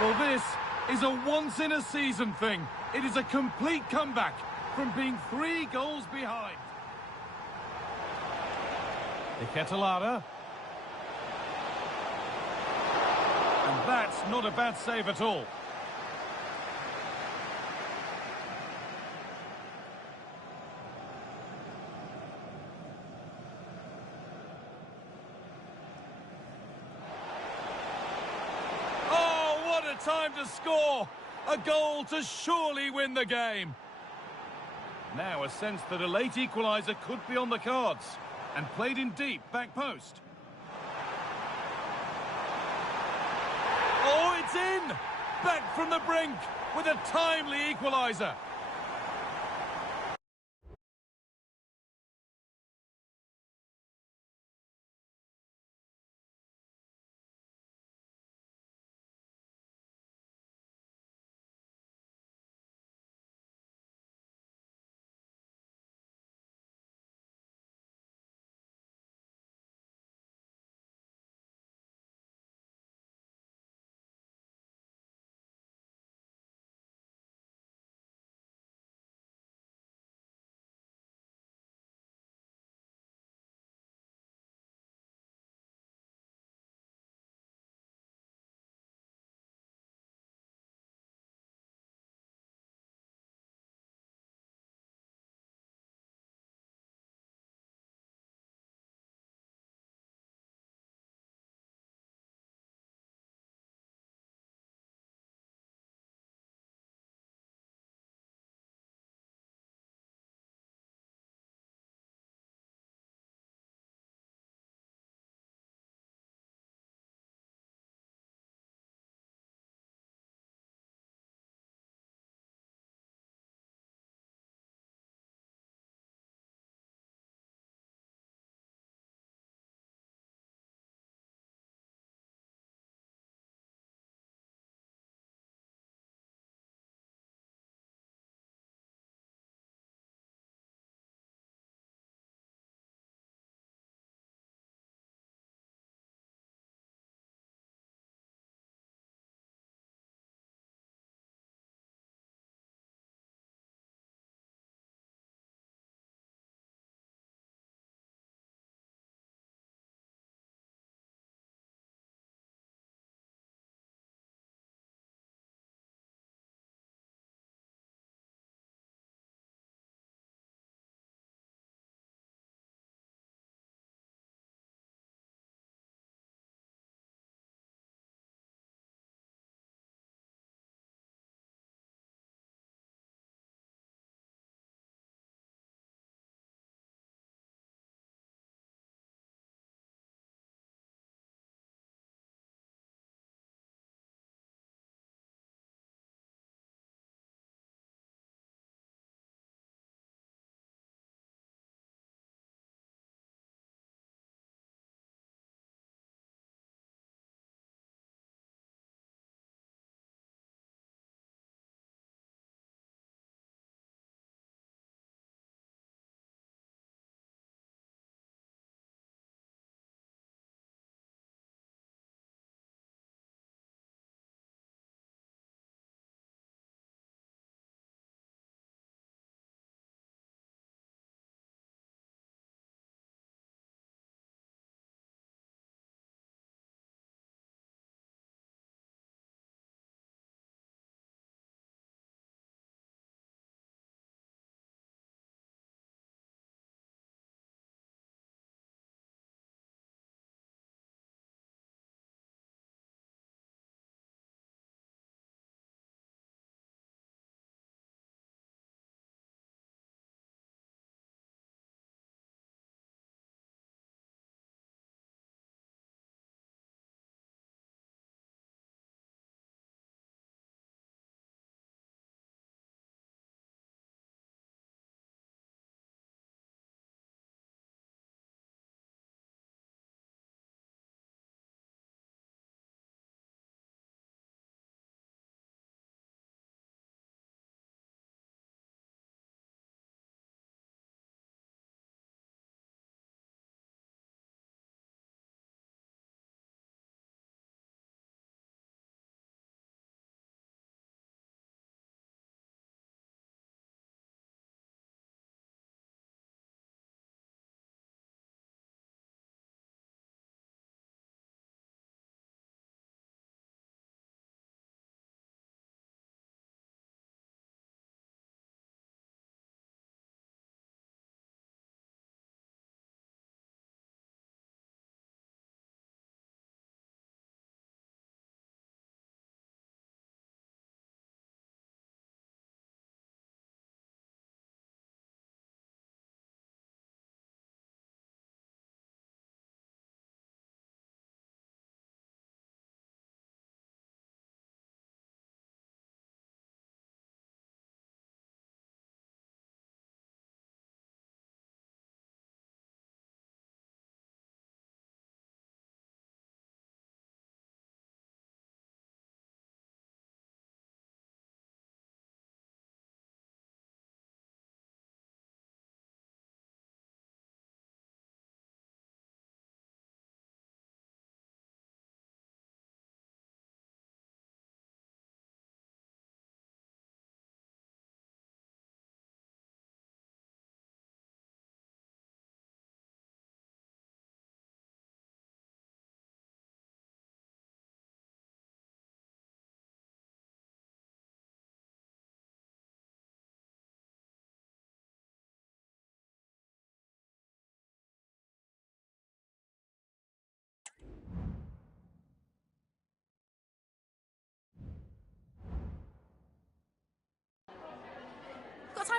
Well, this is a once-in-a-season thing. It is a complete comeback from being 3 goals behind. Iketelara. And that's not a bad save at all. Oh, what a time to score! A goal to surely win the game. Now a sense that a late equaliser could be on the cards. And played in deep, back post. Oh, it's in! Back from the brink with a timely equaliser.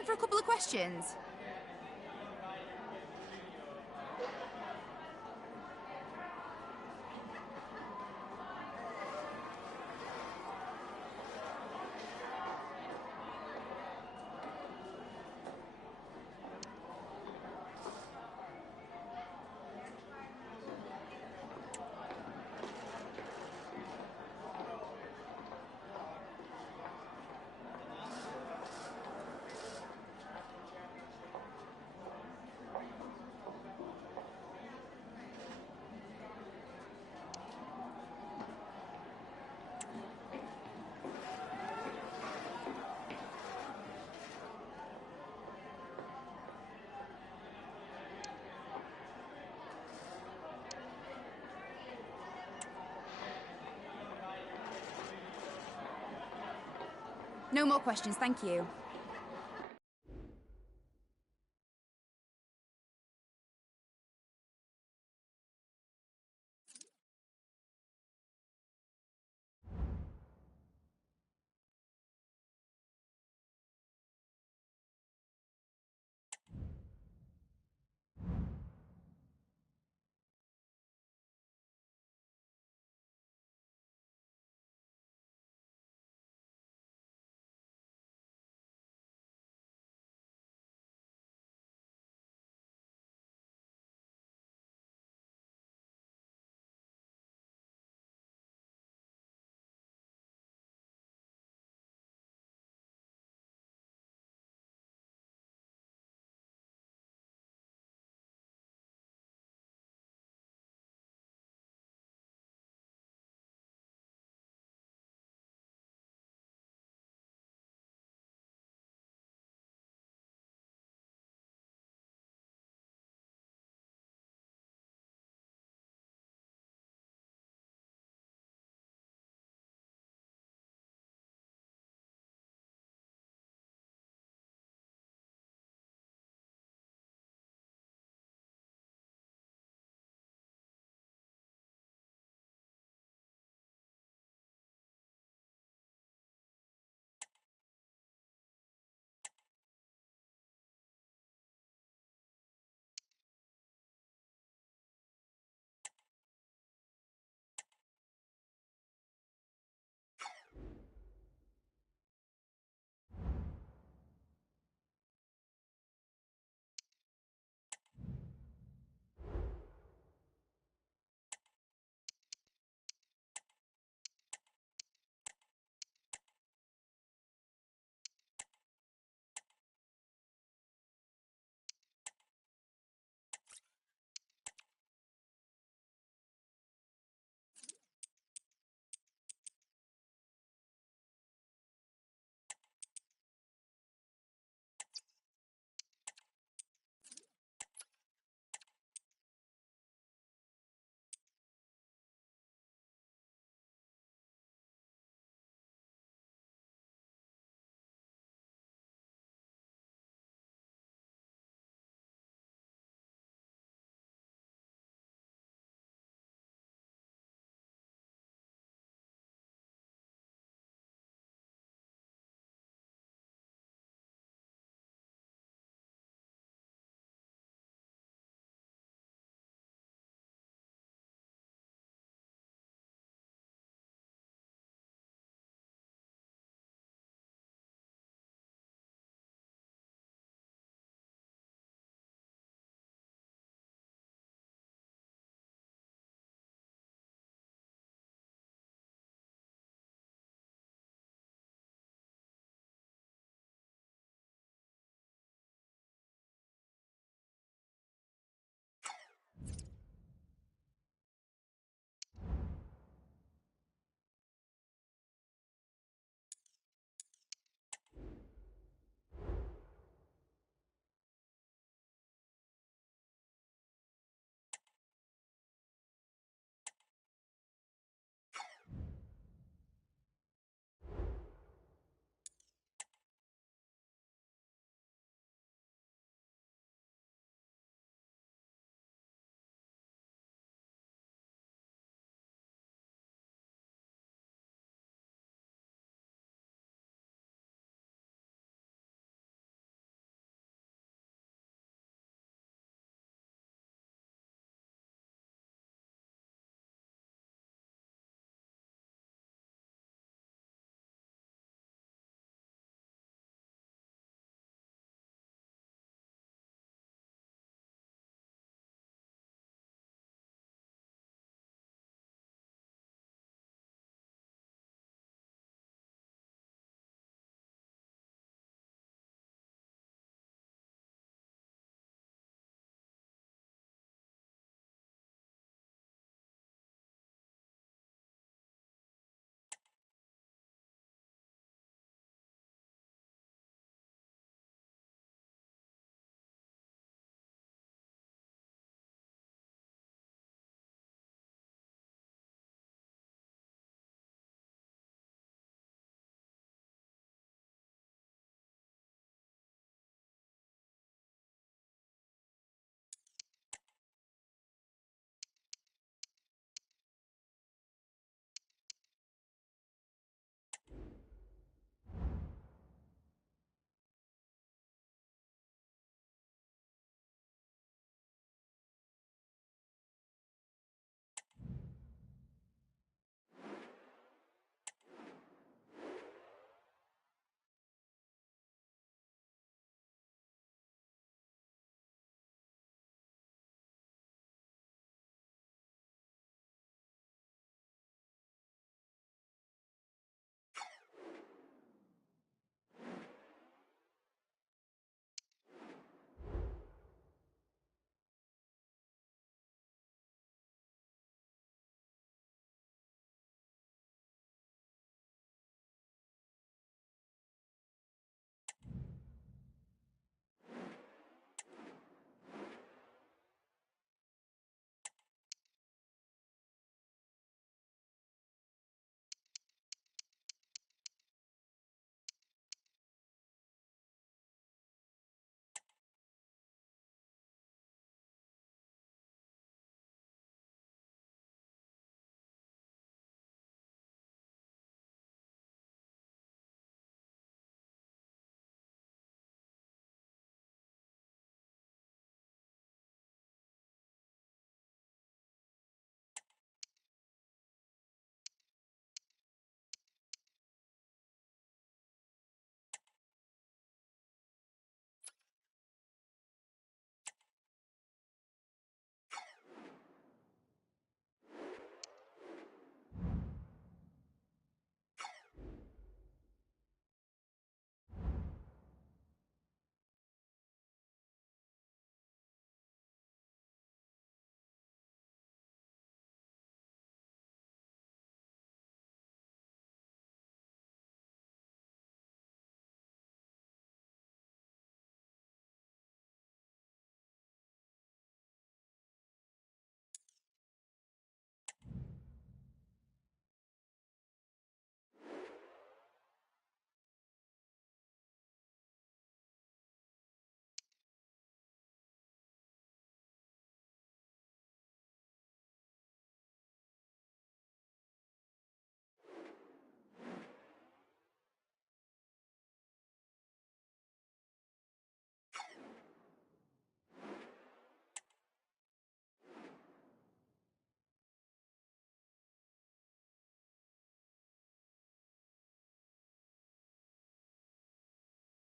time for a couple of questions? No more questions, thank you.